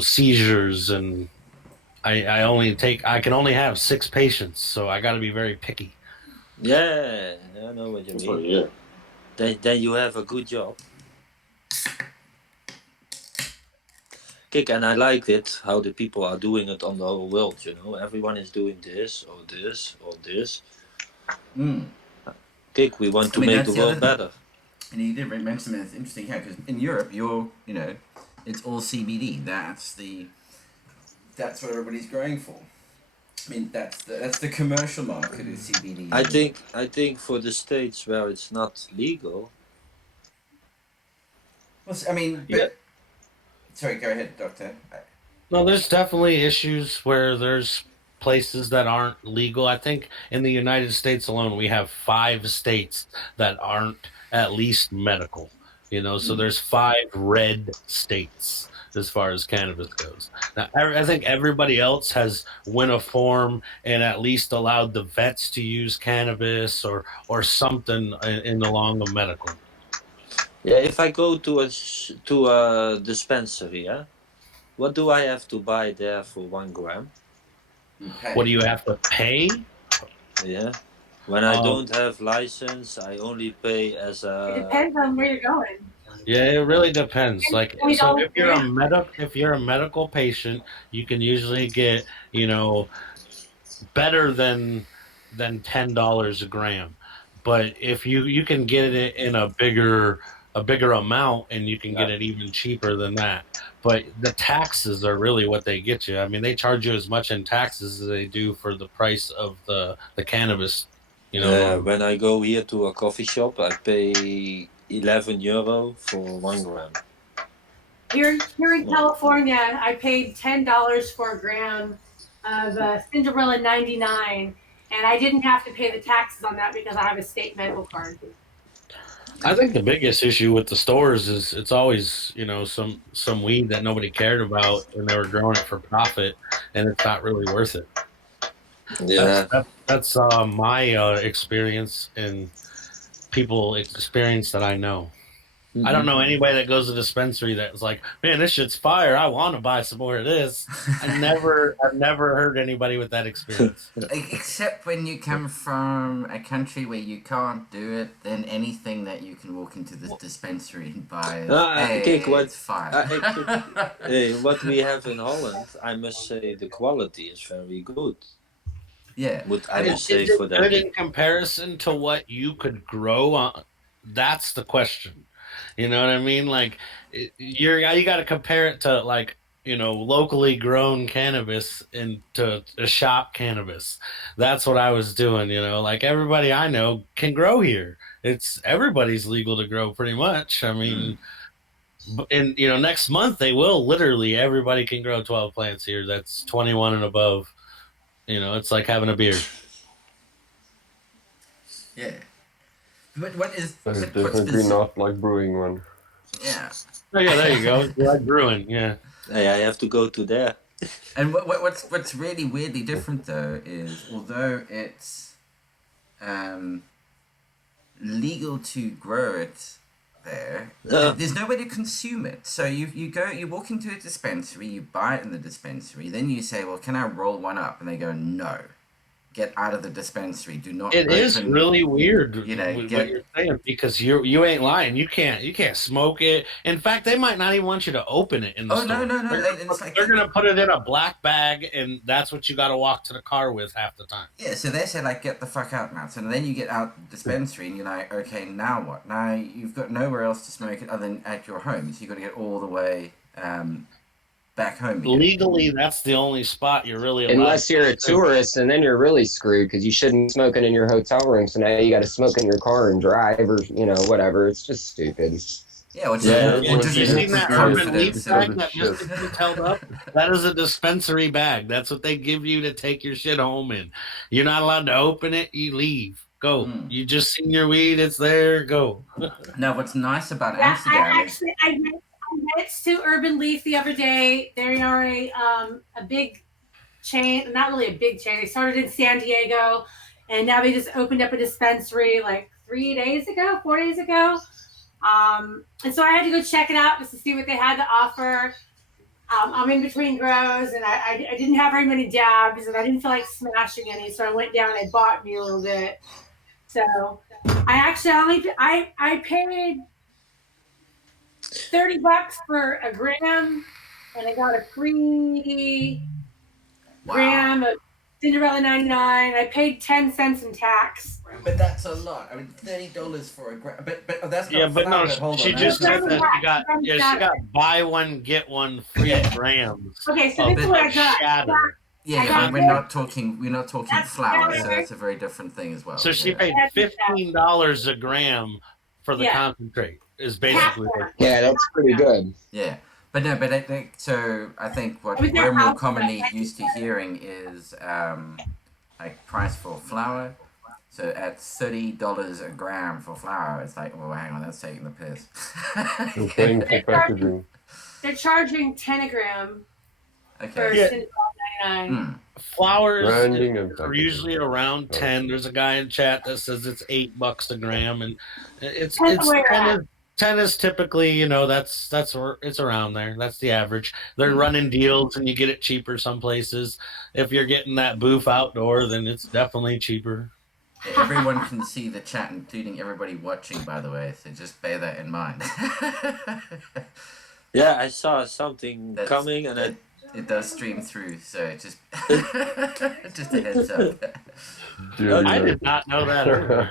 seizures, and I can only have 6 patients, so I got to be very picky. Yeah, I know what you mean. Then you have a good job. Kick, and I liked it how the people are doing it on the whole world. You know, everyone is doing this or this or this. Mm. Kick, we want I to mean, make that's the the other world thing. better. And you did mention something that's interesting here, because in Europe, it's all CBD. That's what everybody's growing for. I mean, that's the commercial market is CBD. I think for the states where it's not legal. Well, I mean, but Yeah. sorry, go ahead, Doctor. No, there's definitely issues where there's places that aren't legal. I think in the United States alone, we have 5 states that aren't at least medical. So there's 5 red states as far as cannabis goes. Now, I think everybody else has uniform and at least allowed the vets to use cannabis or something in along the medical. Yeah, if I go to a dispensary, yeah, what do I have to buy there for 1 gram? What do you have to pay? Yeah, when I don't have license, I only pay as It a. depends on where you're going. Yeah, it really depends. Like, $20 so if you're gram. if you're a medical patient, you can usually get, better than $10 a gram. But if you can get it in a bigger amount, and you can get it even cheaper than that. But the taxes are really what they get you. I mean, they charge you as much in taxes as they do for the price of the cannabis. When I go here to a coffee shop, I pay €11 for 1 gram. Here in California, I paid $10 for a gram of Cinderella 99, and I didn't have to pay the taxes on that because I have a state medical card. I think the biggest issue with the stores is it's always, some weed that nobody cared about, and they were growing it for profit, and it's not really worth it. Yeah. That's my experience and people experience that I know. Mm-hmm. I don't know anybody that goes to the dispensary that's like, man, this shit's fire. I want to buy some more of this. I've never heard anybody with that experience. Except when you come from a country where you can't do it, then anything that you can walk into the dispensary and buy it's fire. Hey, what we have in Holland, I must say the quality is very good. Yeah. I must say is for it that. good in comparison to what you could grow on? That's the question. You know what I mean? Like, you got to compare it to, like, locally grown cannabis into a shop cannabis. That's what I was doing. Like, everybody I know can grow here. Everybody's legal to grow pretty much. I mean, and next month they will literally everybody can grow 12 plants here. That's 21 and above. It's like having a beer. Yeah. What is? So it's definitely not like brewing one. Yeah. Oh yeah, there you go. Like brewing, yeah. Hey, I have to go to there. And what's really weirdly different though is although it's legal to grow it there, there's no way to consume it. So you walk into a dispensary, you buy it in the dispensary, then you say, well, can I roll one up? And they go, no. Get out of the dispensary. Do not. It is really weird, what you're saying, because you ain't lying. You can't smoke it. In fact, they might not even want you to open it in the store. No. They're gonna put it in a black bag, and that's what you got to walk to the car with half the time. Yeah, so they say, like, get the fuck out, man. So then you get out the dispensary, and you're like, okay, now what? Now you've got nowhere else to smoke it other than at your home. So you got to get all the way back home again. Legally, that's the only spot you're really allowed. Unless you're a tourist, and then you're really screwed because you shouldn't be smoking in your hotel room. So now you got to smoke in your car and drive, or whatever. It's just stupid. Yeah, you seen that urban leaf bag that Mr. Booth held up? That is a dispensary bag. That's what they give you to take your shit home in. You're not allowed to open it. You leave. Go. You just seen your weed. It's there. Go. Now, what's nice about Amsterdam is... I went to Urban Leaf the other day. They are a big chain, not really a big chain. They started in San Diego, and now they just opened up a dispensary like 4 days ago. And so I had to go check it out just to see what they had to offer. I'm in between grows, and I didn't have very many dabs, and I didn't feel like smashing any, so I went down and I bought me a little bit. So I paid $30 for a gram, and I got a free gram of Cinderella 99. I paid 10 cents in tax. But that's a lot. I mean, $30 for a gram. But that's not Yeah, but flour. no, Hold she on. just That's said not, that she got buy one get one free Yeah. grams. Okay, so of this is what I got. shatter. yeah, I yeah, got but we're not talking That's flour, so powder. that's a very different thing as well. So she yeah. paid $15 a gram for the Yeah. concentrate. Is basically what. Yeah, that's pretty good. Yeah, but no, but I think so. I think what I was there we're more house, commonly but I used to hearing is like price for flour. So at $30 a gram for flour, it's like, well, hang on, that's taking the piss. You're paying for packaging. They're charging 10 a gram for Okay. Yeah. Cinderella 99. Mm. Flowers Branding and are packaging. usually around 10. There's a guy in chat that says it's $8 a gram, and it's Depends where you're at. 10 is typically, you know, that's where it's around there. That's the average. They're Mm. running deals, and you get it cheaper some places. If you're getting that booth outdoor, then it's definitely cheaper. Everyone can see the chat, including everybody watching, by the way. So just bear that in mind. Yeah, I saw something That's- coming, and It does stream through, so just just a heads up. Dearly I no. did not know that earlier.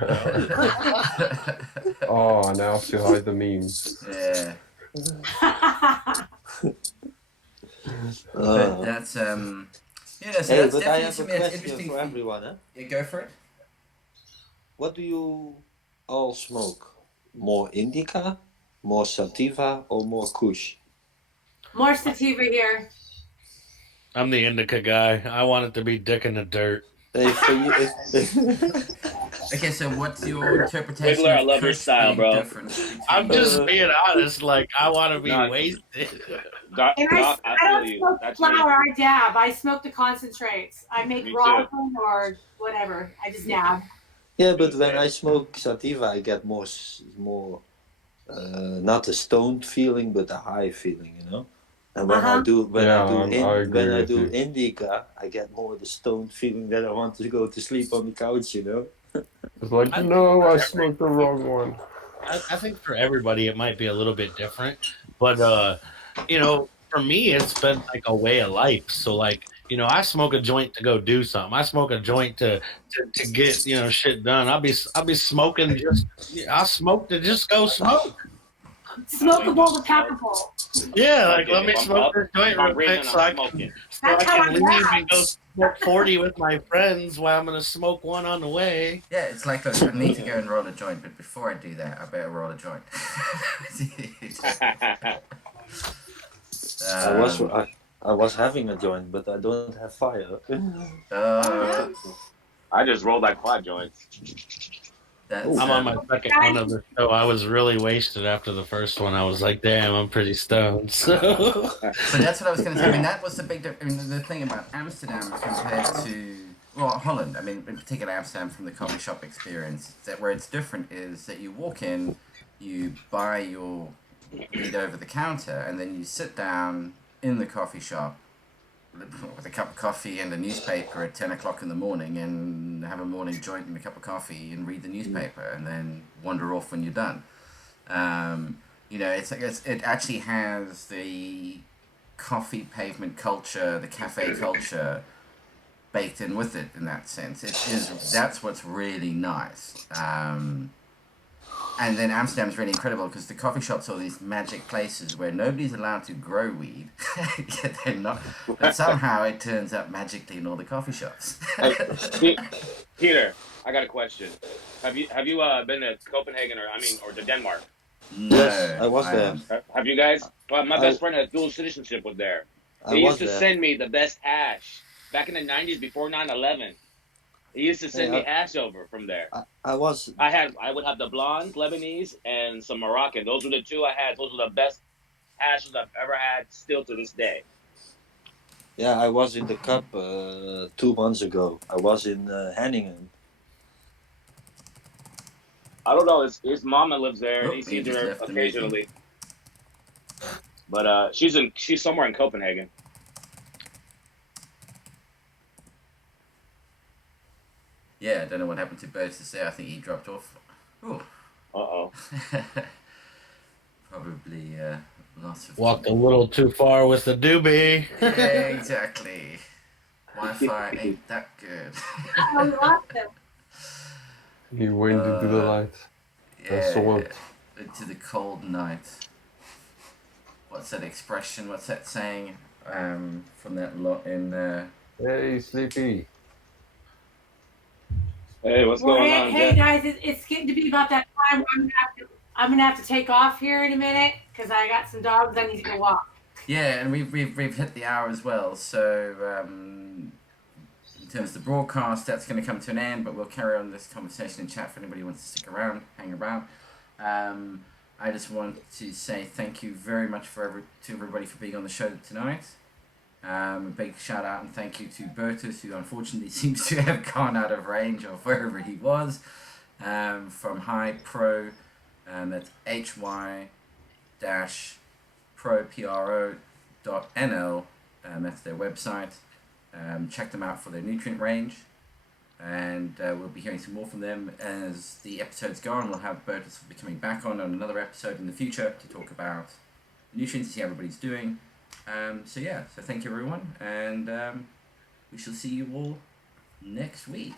Oh, I now have to hide the memes. Yeah, but that's yeah. So hey, that's but I definitely have a something that's question interesting for everyone. Huh? Yeah, go for it. What do you all smoke? More indica, more sativa, or more kush? More sativa here. I'm the indica guy. I want it to be dick in the dirt. Hey, for you, Okay, so what's your interpretation Wiggler, I of love your Kush style, being bro. different between- I'm just being honest. Like, I want to be No. wasted. Doc, And Doc, I I don't feel you. smoke That's flour, me. I dab. I smoke the concentrates. I make Me too. rosin or whatever. I just dab. yeah, but when I smoke sativa, I get more, not a stoned feeling, but a high feeling, you know. And when I do, Yeah, I agree with you. indica, I get more the stoned feeling that I want to go to sleep on the couch, you know. It's like, no, I smoked the wrong one. I think for everybody it might be a little bit different, but you know, for me it's been like a way of life. So like, you know, I smoke a joint to go do something. I smoke a joint to get, you know, shit done. I'll be smoking I smoke to just go smoke. Smokable to packable. Yeah, like Okay, let me if I'm smoke up, this joint if I'm real quick breathing, so I'm I can smoking. That's how I leave dab. and go smoke 40 with my friends while I'm gonna smoke one on the way. Yeah, it's like, look, I need to go and roll a joint, but before I do that, I better roll a joint. I was having a joint, but I don't have fire. I just rolled like 5 joints. That's, I'm on my second one of the show. I was really wasted after the first one. I was like, damn, I'm pretty stoned. So But that's what I was going to say. I mean, that was the big. I mean, the thing about Amsterdam compared to Holland. I mean, in particular Amsterdam from the coffee shop experience. That where it's different is that you walk in, you buy your weed over the counter, and then you sit down in the coffee shop with a cup of coffee and a newspaper at 10 o'clock in the morning, and have a morning joint and a cup of coffee and read the newspaper, and then wander off when you're done. You know, it actually has the coffee pavement culture, the cafe culture baked in with it in that sense. That's what's really nice. And then Amsterdam's really incredible because the coffee shops are these magic places where nobody's allowed to grow weed. Yet they're not, but somehow it turns up magically in all the coffee shops. Peter, I got a question. Have you been to Copenhagen or to Denmark? No, Yes, I was there. Have you guys? Well, my best friend has dual citizenship with there. He used to send me the best hash back in the 90s before 9/11. He used to send me hash over from there. I would have the blonde Lebanese and some Moroccan. Those were the two I had. Those were the best hashes I've ever had, still to this day. Yeah, I was in the Cup 2 months ago. I was in Henningen. I don't know. His mama lives there, and Oh, he he sees just her left the meeting. occasionally. But she's somewhere in Copenhagen. Yeah, I don't know what happened to Bo's to say. I think he dropped off. Ooh. Uh-oh. Probably lots of Walked a little too far with the doobie. Yeah, exactly. Wi-Fi ain't that good. Oh, we lost them. He went into the light. I saw it. Into the cold night. What's that expression? What's that saying? From that lot in. Hey, Sleepy. Hey, what's going on, Hey Jeff? guys, it's getting to be about that time where I'm gonna have to take off here in a minute because I got some dogs I need to go walk. Yeah, and we've hit the hour as well. So in terms of the broadcast, that's going to come to an end. But we'll carry on this conversation in chat for anybody who wants to stick around, hang around. I just want to say thank you very much to everybody for being on the show tonight. A big shout out and thank you to Bertus, who unfortunately seems to have gone out of range of wherever he was. From High Pro, that's hy-pro.nl. That's their website. Check them out for their nutrient range. And we'll be hearing some more from them as the episodes go on. We'll have Bertus will be coming back on another episode in the future to talk about nutrients, see how everybody's doing. So thank you everyone, and we shall see you all next week.